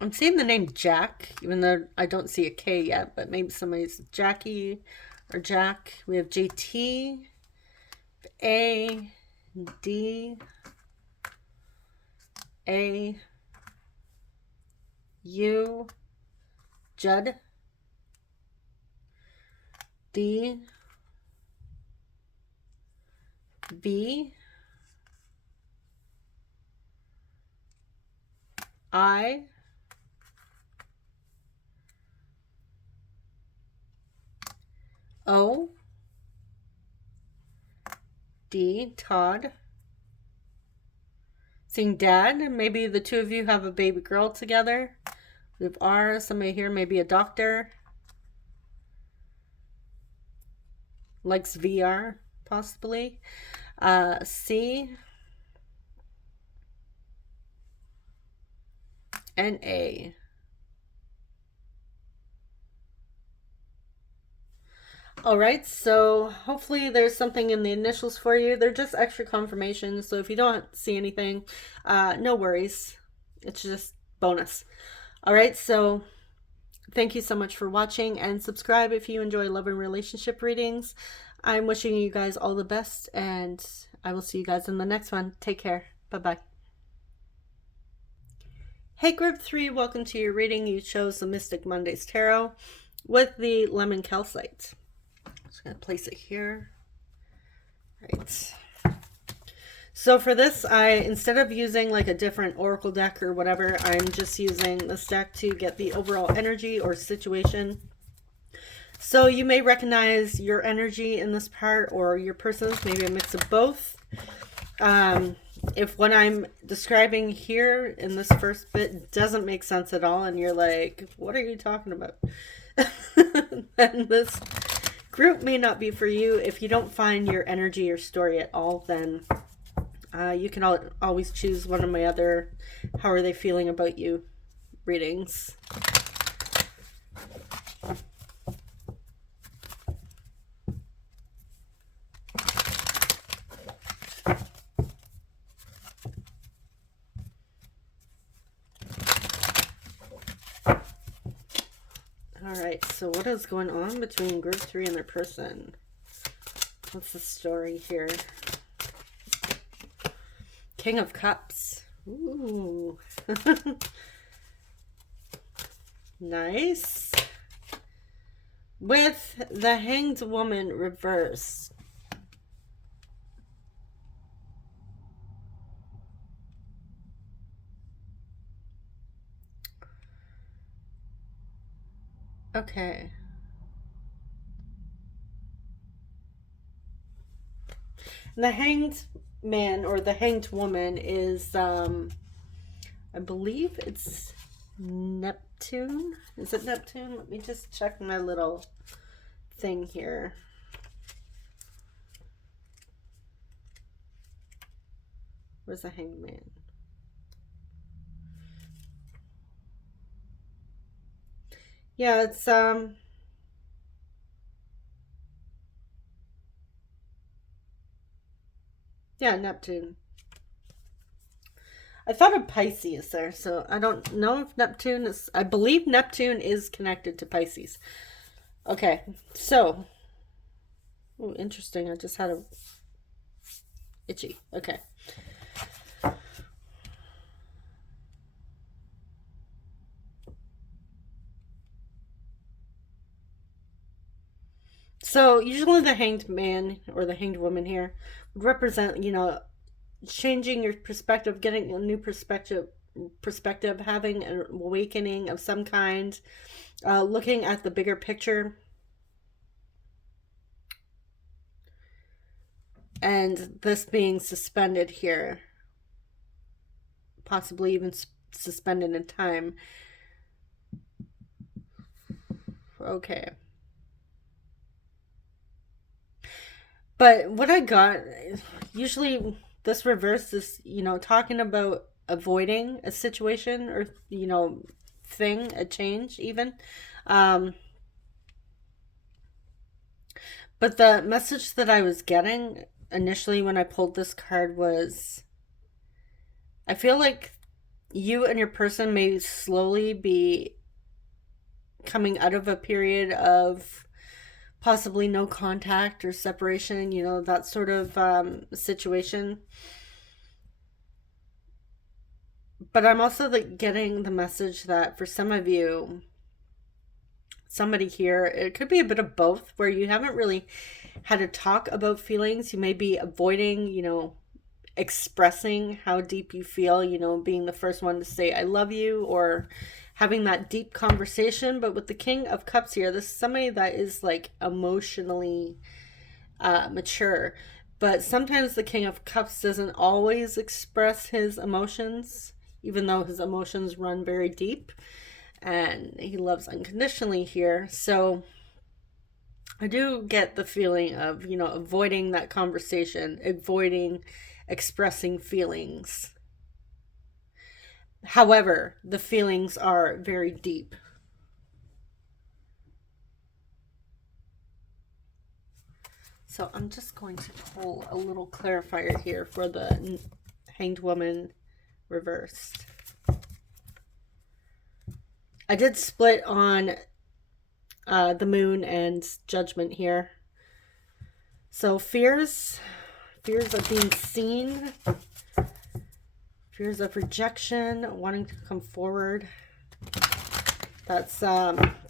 I'm seeing the name Jack, even though I don't see a K yet, but maybe somebody's Jackie or Jack. We have JT, A, D, A, U, Judd, D, B, I, O, D, Todd. Seeing Dad, maybe the two of you have a baby girl together. We have R, somebody here, maybe a doctor. Likes VR, possibly. C, and A. Alright, so hopefully there's something in the initials for you. They're just extra confirmation, so if you don't see anything, no worries. It's just bonus. Alright, so thank you so much for watching, and subscribe if you enjoy love and relationship readings. I'm wishing you guys all the best, and I will see you guys in the next one. Take care. Bye-bye. Hey Group 3, welcome to your reading. You chose the Mystic Mondays Tarot with the Lemon Calcite. Just going to place it here. Right. So for this, instead of using like a different oracle deck or whatever, I'm just using this deck to get the overall energy or situation. So you may recognize your energy in this part, or your person's, maybe a mix of both. If what I'm describing here in this first bit doesn't make sense at all, and you're like, what are you talking about? Then this group may not be for you. If you don't find your energy or story at all, then you can always choose one of my other how are they feeling about you readings. Alright, so what is going on between Group 3 and their person? What's the story here? King of Cups. Ooh. Nice. With the Hanged Woman reversed. Okay. The hanged man or the hanged woman is, I believe it's Neptune. Is it Neptune? Let me just check my little thing here. Where's the hanged man? Yeah, it's yeah, Neptune. I thought of Pisces there, so I don't know if Neptune is, I believe Neptune is connected to Pisces. Okay, so, oh, interesting. I just had a itchy. Okay. So usually the hanged man or the hanged woman here would represent, you know, changing your perspective, getting a new perspective, having an awakening of some kind, looking at the bigger picture, and this being suspended here, possibly even suspended in time. Okay. But what I got, usually this reverse is, you know, talking about avoiding a situation or, you know, thing, a change even. Um, but the message that I was getting initially when I pulled this card was, I feel like you and your person may slowly be coming out of a period of possibly no contact or separation, you know, that sort of situation. But I'm also getting the message that for some of you, somebody here, it could be a bit of both, where you haven't really had to talk about feelings. You may be avoiding, you know, expressing how deep you feel, you know, being the first one to say I love you, or having that deep conversation. But with the King of Cups here, this is somebody that is like emotionally mature. But sometimes the King of Cups doesn't always express his emotions, even though his emotions run very deep, and he loves unconditionally here. So I do get the feeling of, you know, avoiding that conversation, avoiding expressing feelings. However, the feelings are very deep. So I'm just going to pull a little clarifier here for the hanged woman reversed. I did split on the moon and judgment here. So fears of being seen, fears of rejection, wanting to come forward. That's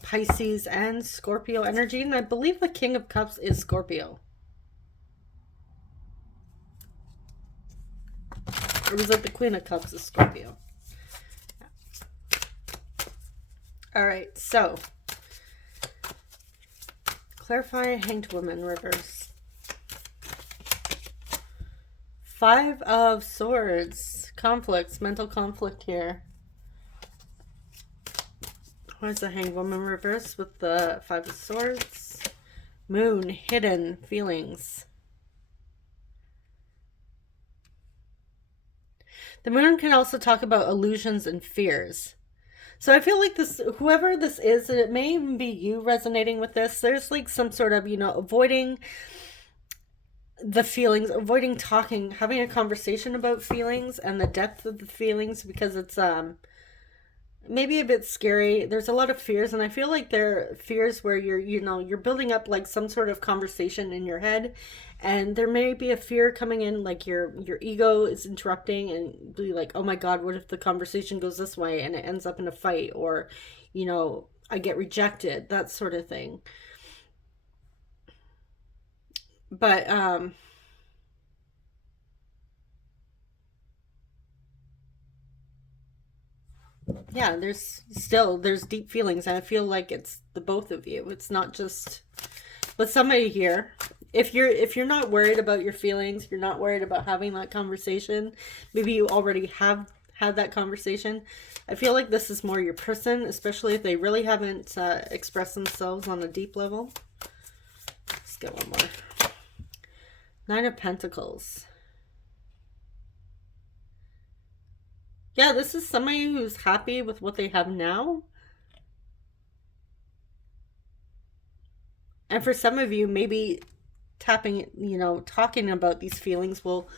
Pisces and Scorpio energy. And I believe the King of Cups is Scorpio. Or was it the Queen of Cups is Scorpio? All right, so clarify hanged woman reverse. 5 of Swords. Conflicts, mental conflict here. Where's the hanged woman reverse with the 5 of Swords? Moon, hidden feelings. The moon can also talk about illusions and fears. So I feel like this, whoever this is, it may even be you resonating with this. There's like some sort of, you know, avoiding the feelings, avoiding talking, having a conversation about feelings and the depth of the feelings, because it's maybe a bit scary. There's a lot of fears, and I feel like they're fears where you're, you know, you're building up like some sort of conversation in your head, and there may be a fear coming in, like your ego is interrupting and be like, oh my god, what if the conversation goes this way and it ends up in a fight, or, you know, I get rejected, that sort of thing. But yeah, there's deep feelings, and I feel like it's the both of you. It's not just, but somebody here, if you're not worried about your feelings, you're not worried about having that conversation, maybe you already have had that conversation. I feel like this is more your person, especially if they really haven't expressed themselves on a deep level. Let's get one more. Nine of Pentacles. Yeah, this is somebody who's happy with what they have now. And for some of you, maybe talking about these feelings will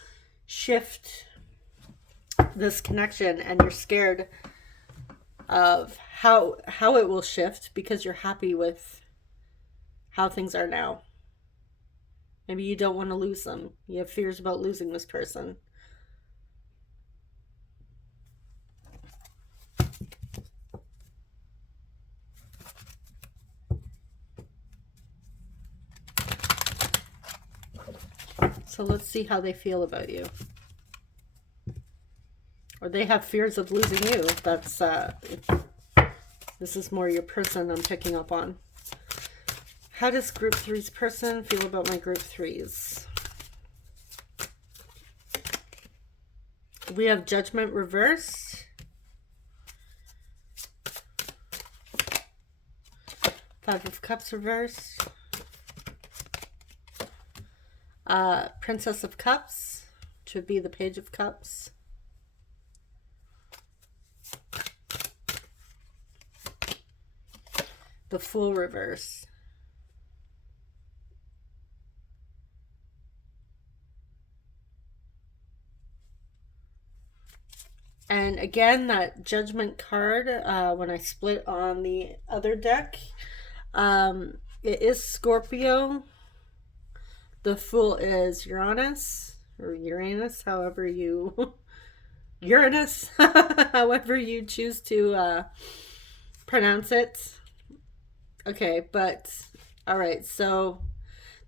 shift this connection, and you're scared of how it will shift because you're happy with how things are now. Maybe you don't want to lose them. You have fears about losing this person. So let's see how they feel about you. Or they have fears of losing you. That's this is more your person I'm picking up on. How does group 3's person feel about my group 3's? We have Judgment reversed. Five of Cups reversed. Princess of Cups, which would be the Page of Cups. The Fool reverse. And again, that Judgment card, when I split on the other deck, it is Scorpio. The Fool is Uranus, or Uranus, however you... Uranus, however you choose to pronounce it. Okay, but... Alright, so...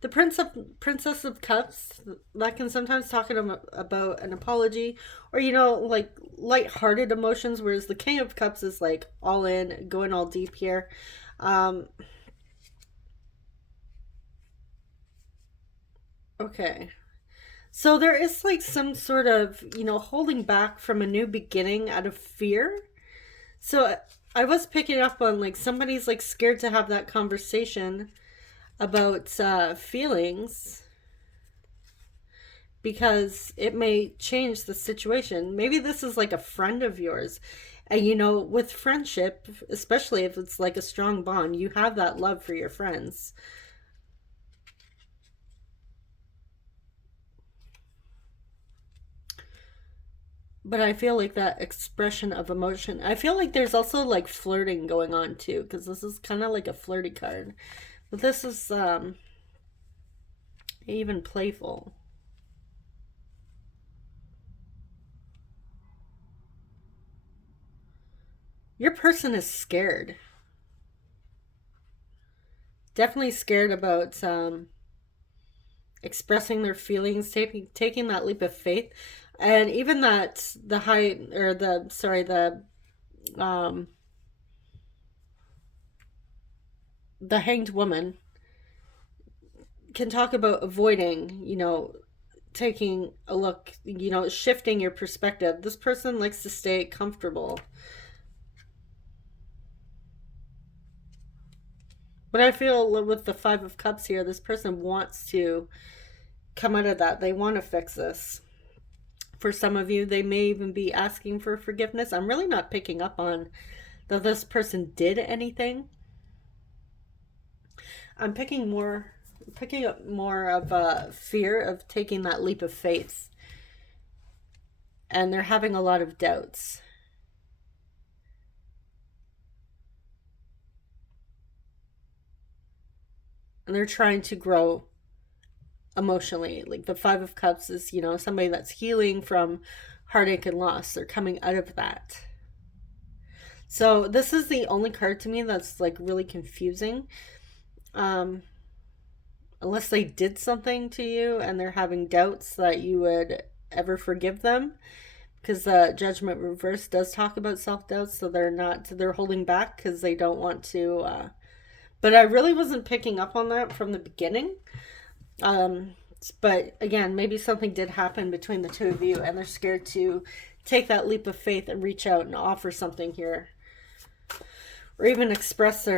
The Princess of Cups, that can sometimes talk about an apology, or, like lighthearted emotions, whereas the King of Cups is like all in, going all deep here. Okay. So there is like some sort of, holding back from a new beginning out of fear. So I was picking up on like somebody's like scared to have that conversation about feelings because it may change the situation. Maybe this is like a friend of yours, and with friendship, especially if it's like a strong bond, you have that love for your friends. But I feel like that expression of emotion, I feel like there's also like flirting going on too, because this is kind of like a flirty card. But this is even playful. Your person is scared. Definitely scared about expressing their feelings, taking that leap of faith. And even that the Hanged Woman can talk about avoiding, taking a look, shifting your perspective. This person likes to stay comfortable. But I feel with the Five of Cups here, this person wants to come out of that. They want to fix this. For some of you, they may even be asking for forgiveness. I'm really not picking up on that this person did anything. I'm picking up more of a fear of taking that leap of faith. And they're having a lot of doubts. And they're trying to grow emotionally. Like the Five of Cups is, somebody that's healing from heartache and loss. They're coming out of that. So this is the only card to me that's like really confusing. Unless they did something to you and they're having doubts that you would ever forgive them. Because the Judgment reverse does talk about self-doubt, so they're holding back because they don't want to. But I really wasn't picking up on that from the beginning. But again, maybe something did happen between the two of you and they're scared to take that leap of faith and reach out and offer something here. Or even express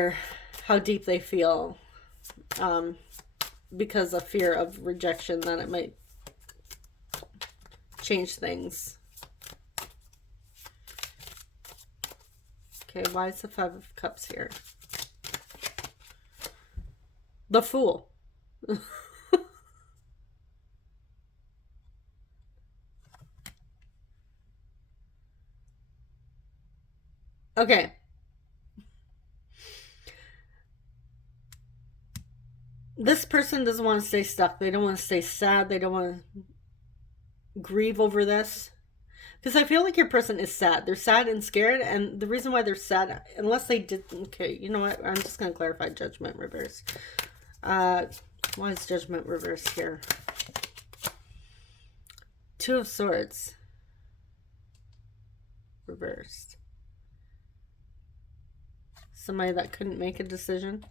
how deep they feel, because of fear of rejection, that it might change things. Okay, why is the Five of Cups here? The Fool. Okay. This person doesn't want to stay stuck. They don't want to stay sad. They don't want to grieve over this. Because I feel like your person is sad. They're sad and scared. And the reason why they're sad, unless they did... Okay, you know what? I'm just going to clarify Judgment reverse. Why is Judgment reverse here? Two of Swords. Reversed. Somebody that couldn't make a decision.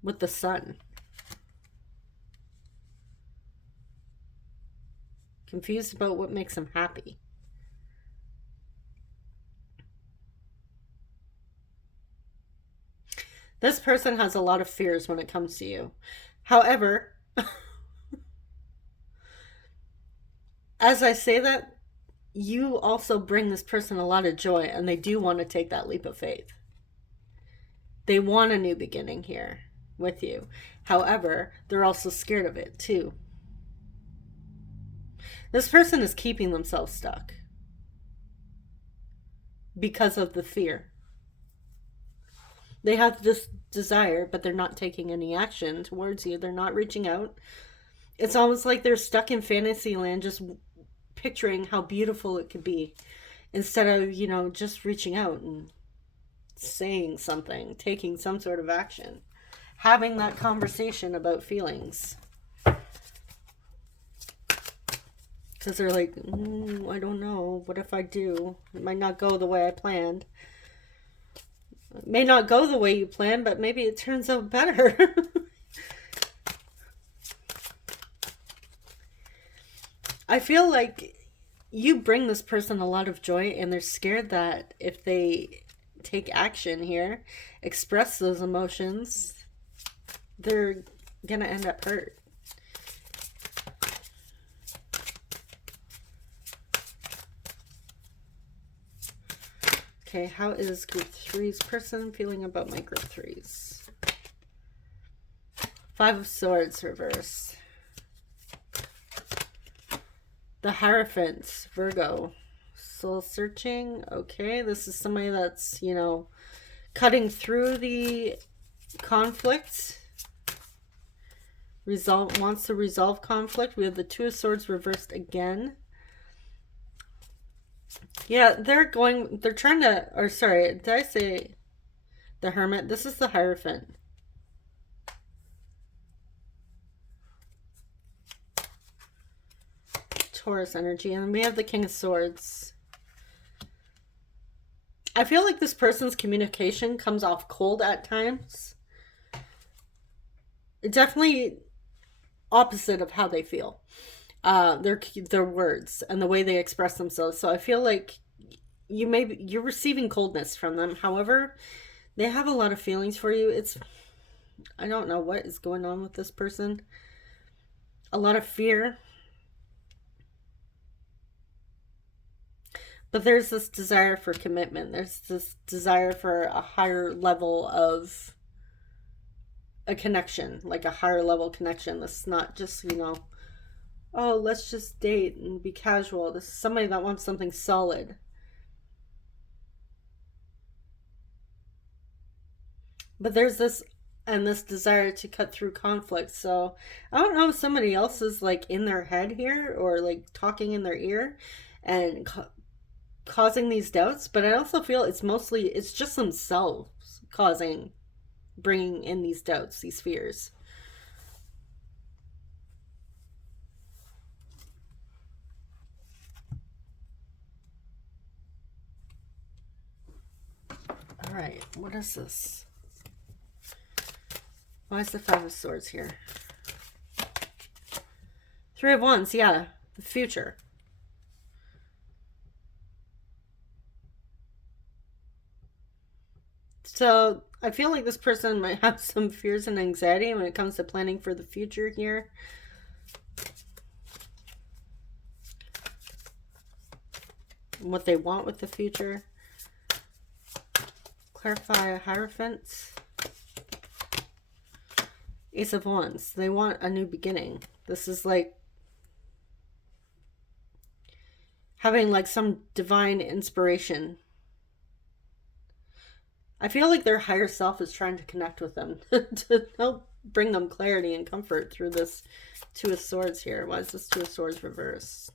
With the Sun. Confused about what makes them happy. This person has a lot of fears when it comes to you. However, as I say that, you also bring this person a lot of joy, and they do want to take that leap of faith. They want a new beginning here with you. However, they're also scared of it too. This person is keeping themselves stuck because of the fear. They have this desire, but they're not taking any action towards you. They're not reaching out. It's almost like they're stuck in fantasy land, just picturing how beautiful it could be, instead of, just reaching out and saying something, taking some sort of action, having that conversation about feelings. Because they're like, I don't know. What if I do? It might not go the way I planned. It may not go the way you planned, but maybe it turns out better. I feel like you bring this person a lot of joy, and they're scared that if they take action here, express those emotions, they're gonna end up hurt. Okay, how is group 3's person feeling about my group 3's? Five of Swords reverse. The Hierophant, Virgo. Soul searching. Okay, this is somebody that's, cutting through the conflict. Wants to resolve conflict. We have the Two of Swords reversed again. Yeah, they're trying to, or sorry, did I say the Hermit? This is the Hierophant. Taurus energy, and we have the King of Swords. I feel like this person's communication comes off cold at times. It's definitely opposite of how they feel. Their words and the way they express themselves. So I feel like you're receiving coldness from them. However, they have a lot of feelings for you. I don't know what is going on with this person. A lot of fear. But there's this desire for commitment. There's this desire for a higher level of a connection, like a higher level connection. This is not just, oh, let's just date and be casual. This is somebody that wants something solid. But there's this desire to cut through conflict. So I don't know if somebody else is like in their head here, or like talking in their ear and causing these doubts, but I also feel it's just themselves bringing in these doubts, these fears. All right, what is this? Why is the Five of Swords here? Three of Wands, yeah. The future. So I feel like this person might have some fears and anxiety when it comes to planning for the future here. What they want with the future. Clarify Hierophant. Ace of Wands. They want a new beginning. This is like having like some divine inspiration. I feel like their higher self is trying to connect with them to help bring them clarity and comfort through this Two of Swords here. Why is this Two of Swords reversed?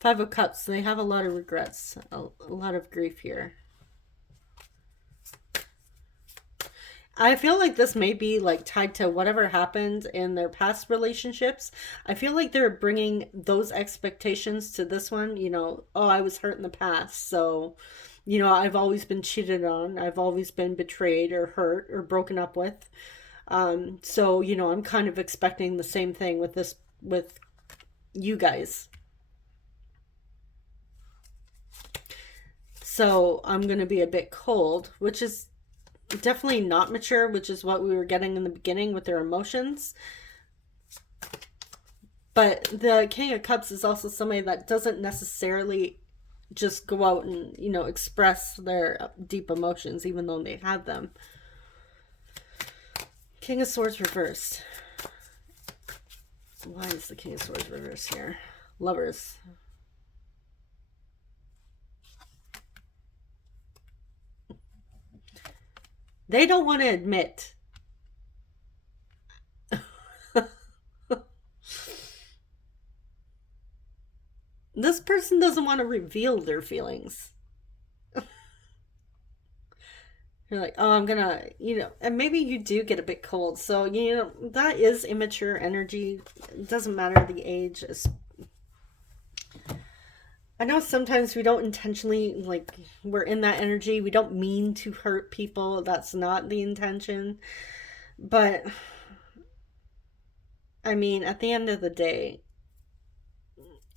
Five of Cups. They have a lot of regrets, a lot of grief here. I feel like this may be like tied to whatever happened in their past relationships. I feel like they're bringing those expectations to this one. You know, oh, I was hurt in the past, so, you know, I've always been cheated on. I've always been betrayed or hurt or broken up with. So, you know, I'm kind of expecting the same thing with this, with you guys. So I'm going to be a bit cold, which is definitely not mature, which is what we were getting in the beginning with their emotions. But the King of Cups is also somebody that doesn't necessarily just go out and, you know, express their deep emotions, even though they have them. King of Swords reversed. Why is the King of Swords reversed here? Lovers. They don't want to admit. This person doesn't want to reveal their feelings. You're like, oh, I'm gonna, you know, and maybe you do get a bit cold. So, you know, that is immature energy. It doesn't matter the age. I know sometimes we don't intentionally, like, we're in that energy. We don't mean to hurt people. That's not the intention. But, I mean, at the end of the day,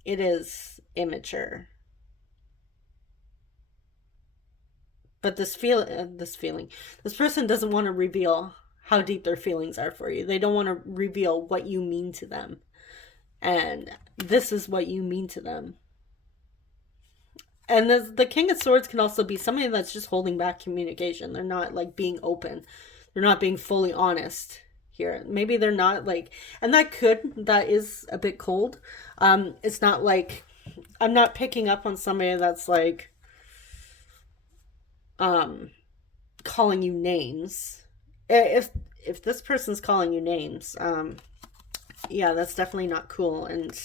it is immature. But this person doesn't want to reveal how deep their feelings are for you. They don't want to reveal what you mean to them. And this is what you mean to them. And the King of Swords can also be somebody that's just holding back communication. They're not like being open. They're not being fully honest here. Maybe they're not like, and that is a bit cold. It's not like, I'm not picking up on somebody that's like, calling you names. If this person's calling you names, yeah, that's definitely not cool. And,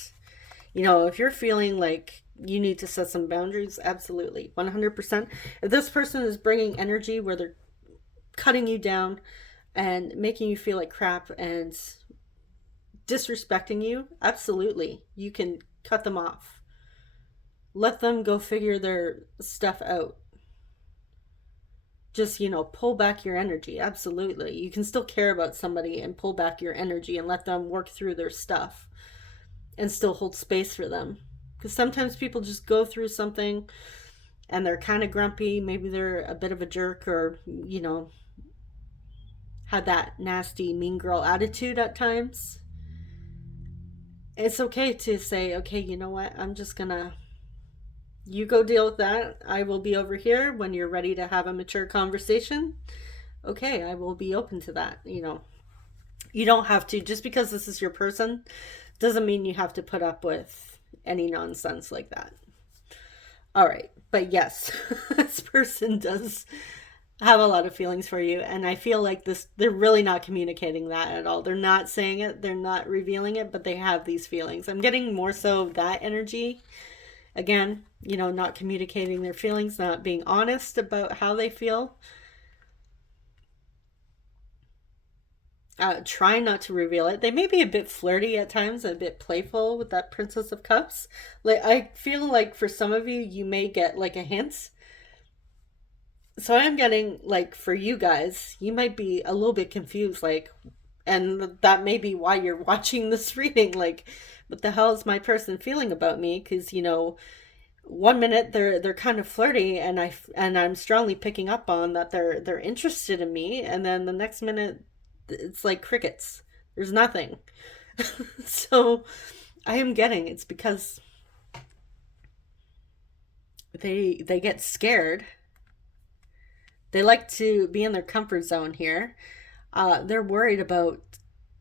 you know, if you're feeling like you need to set some boundaries, absolutely, 100%. If this person is bringing energy where they're cutting you down and making you feel like crap and disrespecting you, absolutely, you can cut them off. Let them go figure their stuff out. Just, you know, pull back your energy. Absolutely. You can still care about somebody and pull back your energy and let them work through their stuff and still hold space for them. Because sometimes people just go through something and they're kind of grumpy. Maybe they're a bit of a jerk, or, you know, had that nasty mean girl attitude at times. It's okay to say, okay, you know what? I'm just gonna, you go deal with that. I will be over here when you're ready to have a mature conversation. Okay, I will be open to that. You know, you don't have to, just because this is your person, doesn't mean you have to put up with any nonsense like that. All right, but yes, this person does have a lot of feelings for you, and I feel like they're really not communicating that at all. They're not saying it, they're not revealing it, but they have these feelings. I'm getting more so that energy. Again, you know, not communicating their feelings, not being honest about how they feel. Try not to reveal it. They may be a bit flirty at times, a bit playful with that Princess of Cups. Like, I feel like for some of you, you may get like a hint. So I'm getting, like, for you guys, you might be a little bit confused, like, and that may be why you're watching this reading, like, what the hell is my person feeling about me? Because, you know, one minute they're kind of flirty, and I'm strongly picking up on that they're interested in me, and then the next minute it's like crickets. There's nothing. So I am getting it's because they get scared. They like to be in their comfort zone here. They're worried about,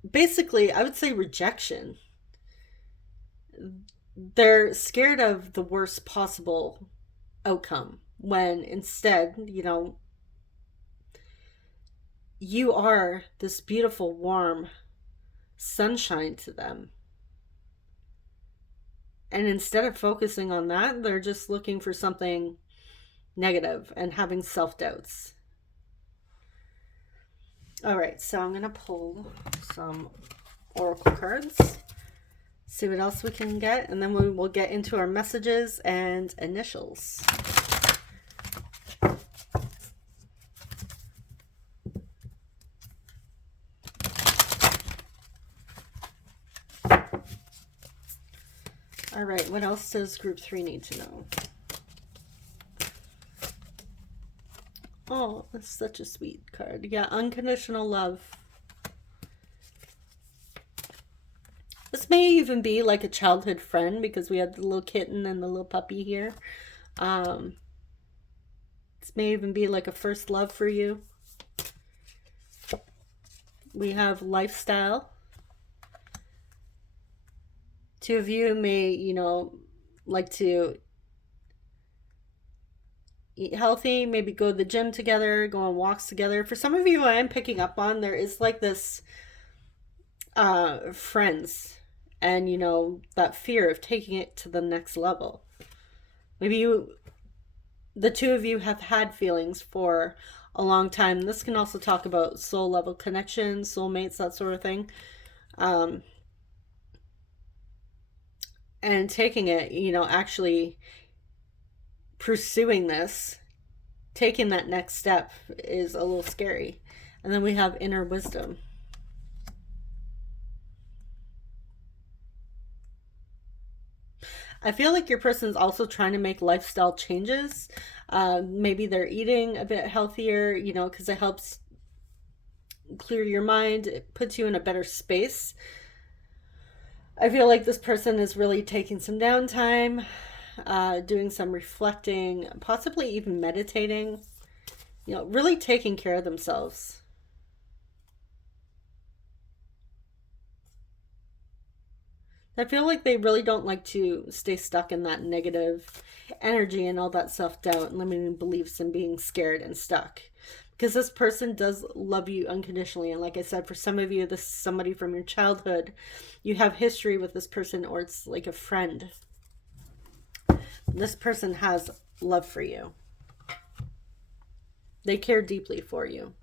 basically, I would say, rejection. They're scared of the worst possible outcome when instead, you know, you are this beautiful, warm sunshine to them. And instead of focusing on that, they're just looking for something negative and having self doubts. All right, so I'm going to pull some oracle cards, see what else we can get, and then we will get into our messages and initials. All right, what else does group 3 need to know? Oh, that's such a sweet card. Yeah, unconditional love. This may even be like a childhood friend because we had the little kitten and the little puppy here. This may even be like a first love for you. We have lifestyle. Two of you may, you know, like to eat healthy, maybe go to the gym together, go on walks together. For some of you, I am picking up on there is like this friends, and you know, that fear of taking it to the next level. Maybe the two of you have had feelings for a long time. This can also talk about soul level connections, soulmates, that sort of thing. And taking it, you know, actually pursuing this, taking that next step is a little scary. And then we have inner wisdom. I feel like your person's also trying to make lifestyle changes. Maybe they're eating a bit healthier, you know, because it helps clear your mind. It puts you in a better space. I feel like this person is really taking some downtime, doing some reflecting, possibly even meditating, you know, really taking care of themselves. I feel like they really don't like to stay stuck in that negative energy and all that self-doubt and limiting beliefs and being scared and stuck. Because this person does love you unconditionally. And like I said, for some of you, this is somebody from your childhood. You have history with this person, or it's like a friend. This person has love for you. They care deeply for you.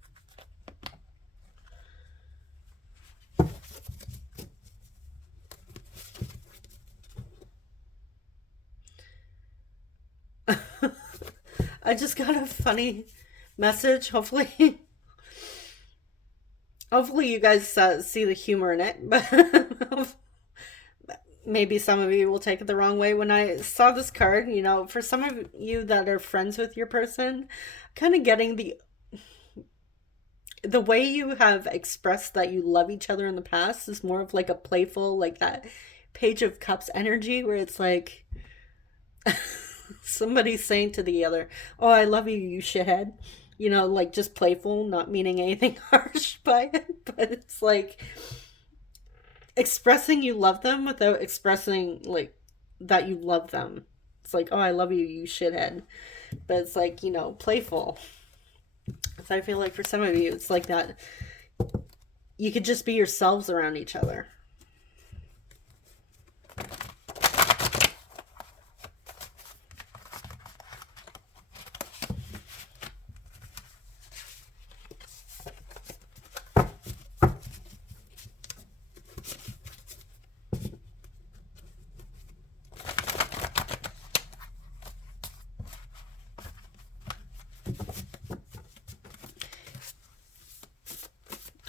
I just got a funny message. Hopefully you guys see the humor in it, but maybe some of you will take it the wrong way. When I saw this card, you know, for some of you that are friends with your person, kind of getting the way you have expressed that you love each other in the past is more of like a playful, like that Page of Cups energy, where it's like somebody saying to the other, "Oh, I love you, you shithead." You know, like just playful, not meaning anything harsh by it, but it's like expressing you love them without expressing like that you love them. It's like, "Oh, I love you, you shithead." But it's like, you know, playful. So I feel like for some of you, it's like that. You could just be yourselves around each other.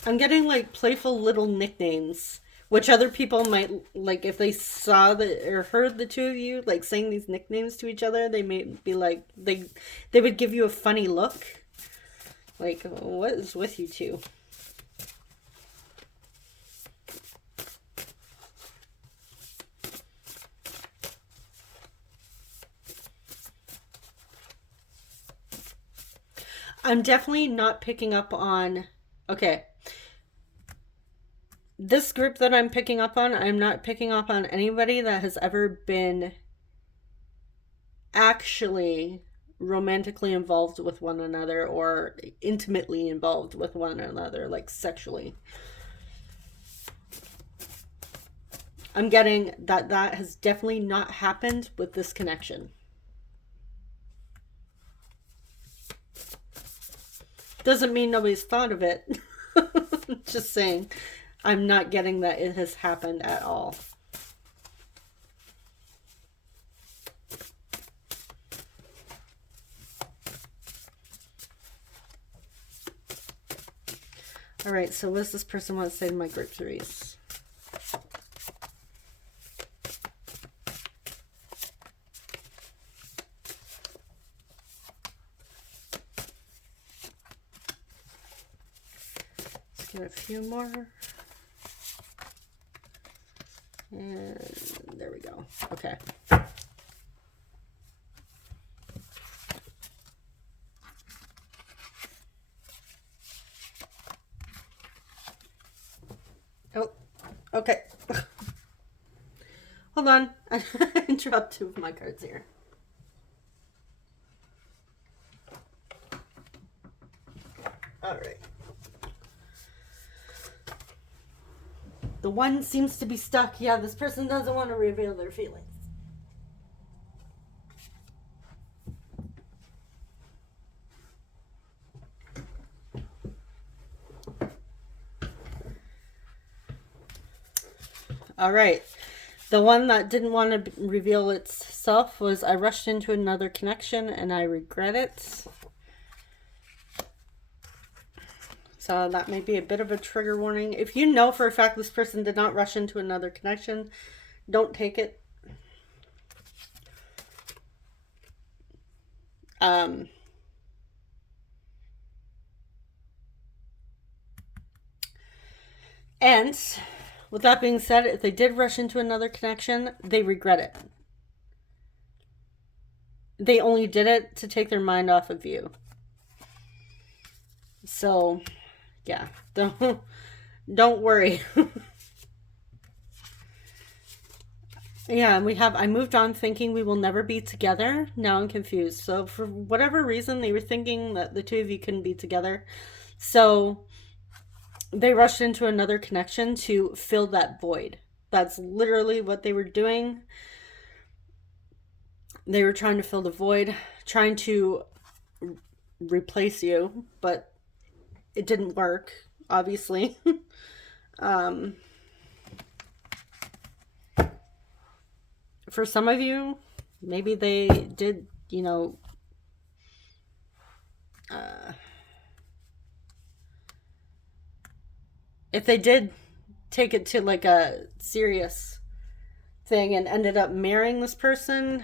I'm getting like playful little nicknames, which other people might like if they saw the or heard the two of you like saying these nicknames to each other, they may be like they would give you a funny look. Like, what is with you two? I'm definitely not picking up on, okay, this group that I'm picking up on, I'm not picking up on anybody that has ever been actually romantically involved with one another or intimately involved with one another, like sexually. I'm getting that that has definitely not happened with this connection. Doesn't mean nobody's thought of it. Just saying, I'm not getting that it has happened at all. All right, so what does this person want to say to my group threes? Let's get a few more. And there we go. Okay. Oh, okay. Hold on. I dropped two of my cards here. All right. The one seems to be stuck. Yeah, this person doesn't want to reveal their feelings. All right. The one that didn't want to reveal itself was, I rushed into another connection and I regret it. So that may be a bit of a trigger warning. If you know for a fact this person did not rush into another connection, don't take it. And with that being said, if they did rush into another connection, they regret it. They only did it to take their mind off of you. So, yeah, don't worry. Yeah, and we have, I moved on thinking we will never be together. Now I'm confused. So for whatever reason, they were thinking that the two of you couldn't be together. So they rushed into another connection to fill that void. That's literally what they were doing. They were trying to fill the void, trying to replace you, but it didn't work, obviously. For some of you, maybe they did, you know, if they did take it to like a serious thing and ended up marrying this person,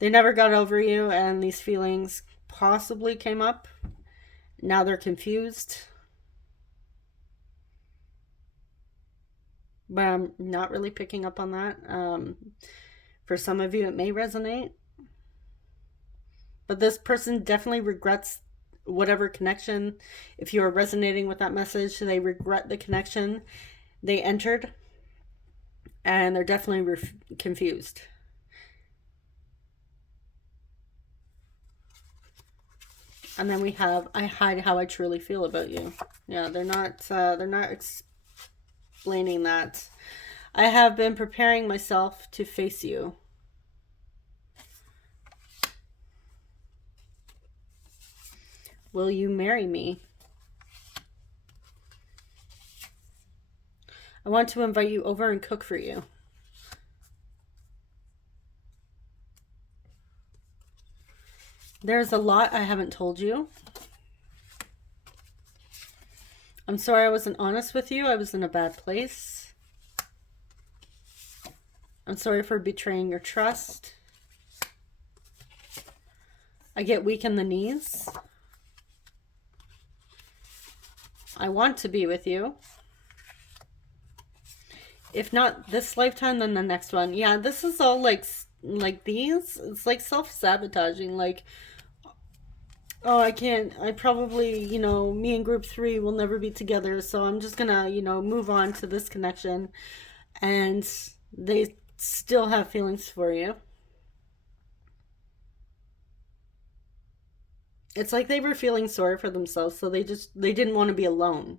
they never got over you and these feelings possibly came up. Now they're confused. But I'm not really picking up on that. For some of you, it may resonate. But this person definitely regrets whatever connection. If you are resonating with that message, they regret the connection they entered. And they're definitely confused. And then we have, I hide how I truly feel about you. Yeah, they're not explaining that. I have been preparing myself to face you. Will you marry me? I want to invite you over and cook for you. There's a lot I haven't told you. I'm sorry I wasn't honest with you. I was in a bad place. I'm sorry for betraying your trust. I get weak in the knees. I want to be with you. If not this lifetime, then the next one. Yeah, this is all like these. It's like self-sabotaging. Like, oh, I can't. I probably, me and group 3 will never be together. So I'm just gonna, move on to this connection. And they still have feelings for you. It's like they were feeling sorry for themselves, so they didn't want to be alone.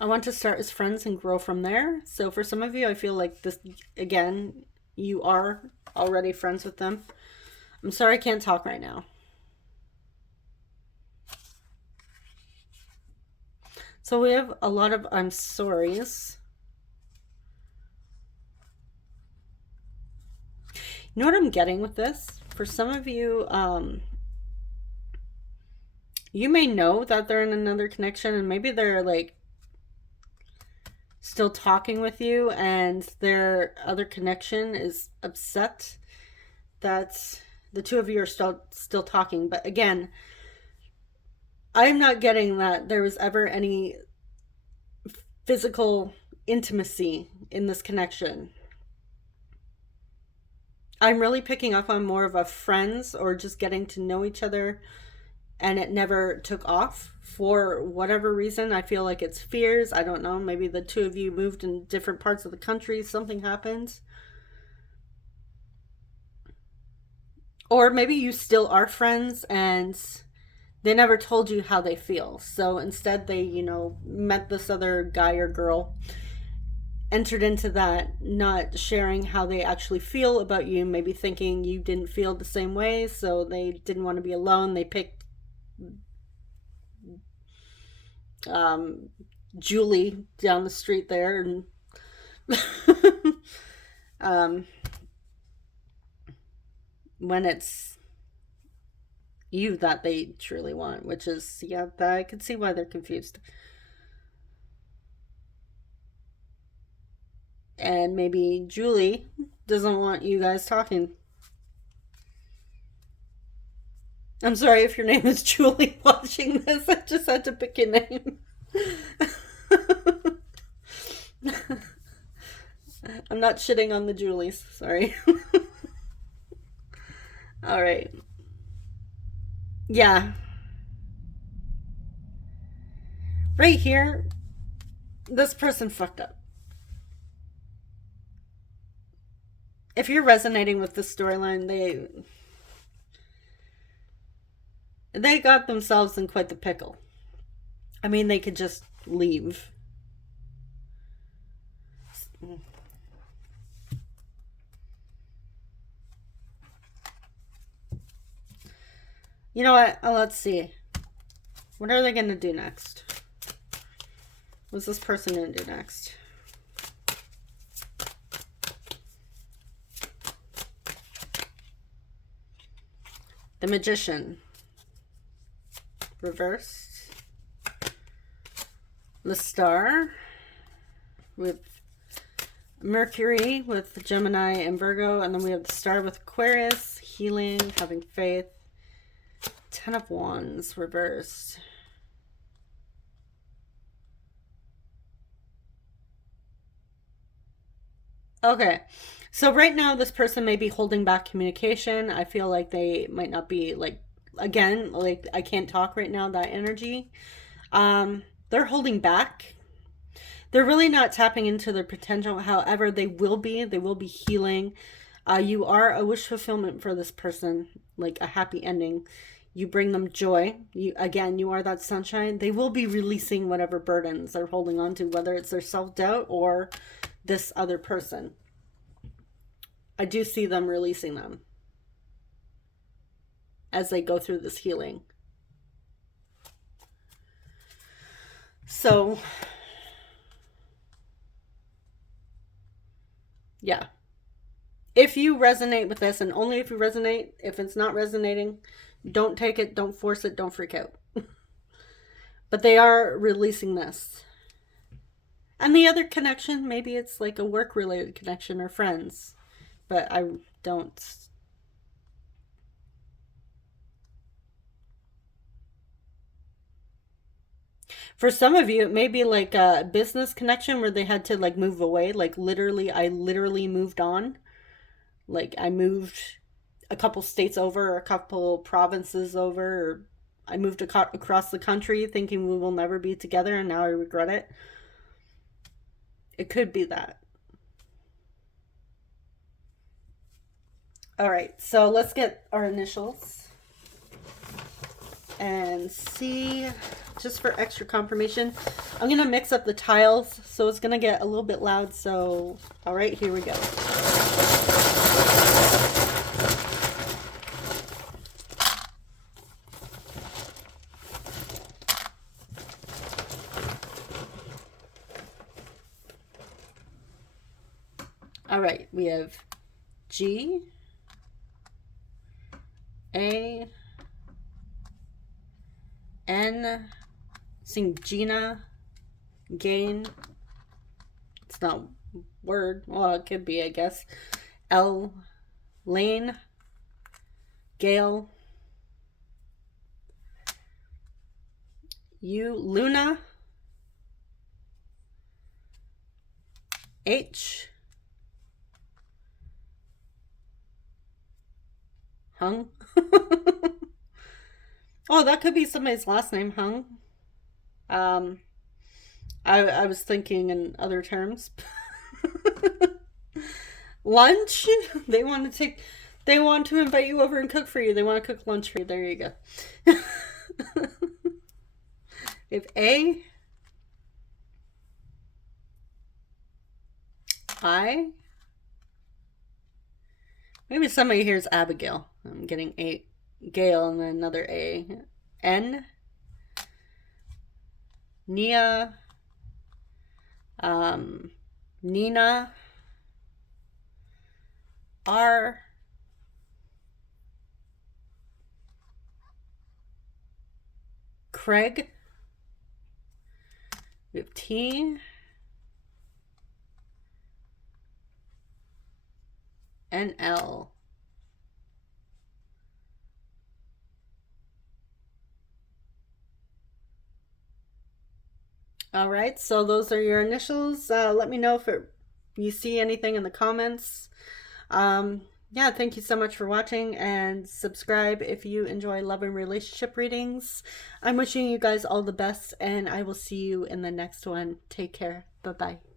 I want to start as friends and grow from there. So for some of you, I feel like this, again, you are already friends with them. I'm sorry I can't talk right now. So we have a lot of I'm sorry's. You know what I'm getting with this? For some of you, you may know that they're in another connection, and maybe they're like still talking with you, and their other connection is upset that the two of you are still talking. But again, I'm not getting that there was ever any physical intimacy in this connection. I'm really picking up on more of a friends or just getting to know each other, and it never took off for whatever reason. I feel like it's fears. I don't know. Maybe the two of you moved in different parts of the country. Something happened. Or maybe you still are friends and they never told you how they feel. So instead they, met this other guy or girl, entered into that, not sharing how they actually feel about you, maybe thinking you didn't feel the same way, so they didn't want to be alone. They picked Julie down the street there, and when it's you that they truly want, which is, yeah, I can see why they're confused. And maybe Julie doesn't want you guys talking. I'm sorry if your name is Julie watching this. I just had to pick a name. I'm not shitting on the Julies. Sorry. All right. Yeah. Right here, this person fucked up. If you're resonating with the storyline, they got themselves in quite the pickle. I mean, they could just leave. You know what? Let's see. What are they going to do next? What's this person going to do next? The Magician. Reversed. The Star. With Mercury with Gemini and Virgo. And then we have the Star with Aquarius. Healing. Having faith. 10 of Wands. Reversed. Okay. So right now this person may be holding back communication. I feel like they might not be like, again, like I can't talk right now, that energy. They're holding back. They're really not tapping into their potential. However, they will be healing. You are a wish fulfillment for this person, like a happy ending. You bring them joy. You are that sunshine. They will be releasing whatever burdens they're holding on to, whether it's their self-doubt or this other person. I do see them releasing them as they go through this healing. So, yeah. If you resonate with this, and only if you resonate, if it's not resonating, don't take it, don't force it, don't freak out. But they are releasing this. And the other connection, maybe it's like a work related connection or friends. But I don't. For some of you, it may be like a business connection where they had to like move away. Like literally, I literally moved on. Like I moved a couple states over, or a couple provinces over, or I moved across the country thinking we will never be together, and now I regret it. It could be that. All right, so let's get our initials and see, just for extra confirmation. I'm going to mix up the tiles, so it's going to get a little bit loud. So, all right, here we go. All right, we have G, A, N, sing Gina, gain. It's not word. Well, it could be, I guess. L, Lane, Gale, U, Luna, H, Hung. Oh, that could be somebody's last name, Hung. I was thinking in other terms. Lunch. They want to take. They want to invite you over and cook for you. They want to cook lunch for you. There you go. We have A, I. Maybe somebody here is Abigail. I'm getting A, Gail, and then another A. N, Nia, Nina, R, Craig. We have T, and L. All right, so those are your initials. Let me know if you see anything in the comments. Yeah, thank you so much for watching, and subscribe if you enjoy love and relationship readings. I'm wishing you guys all the best, and I will see you in the next one. Take care. Bye-bye.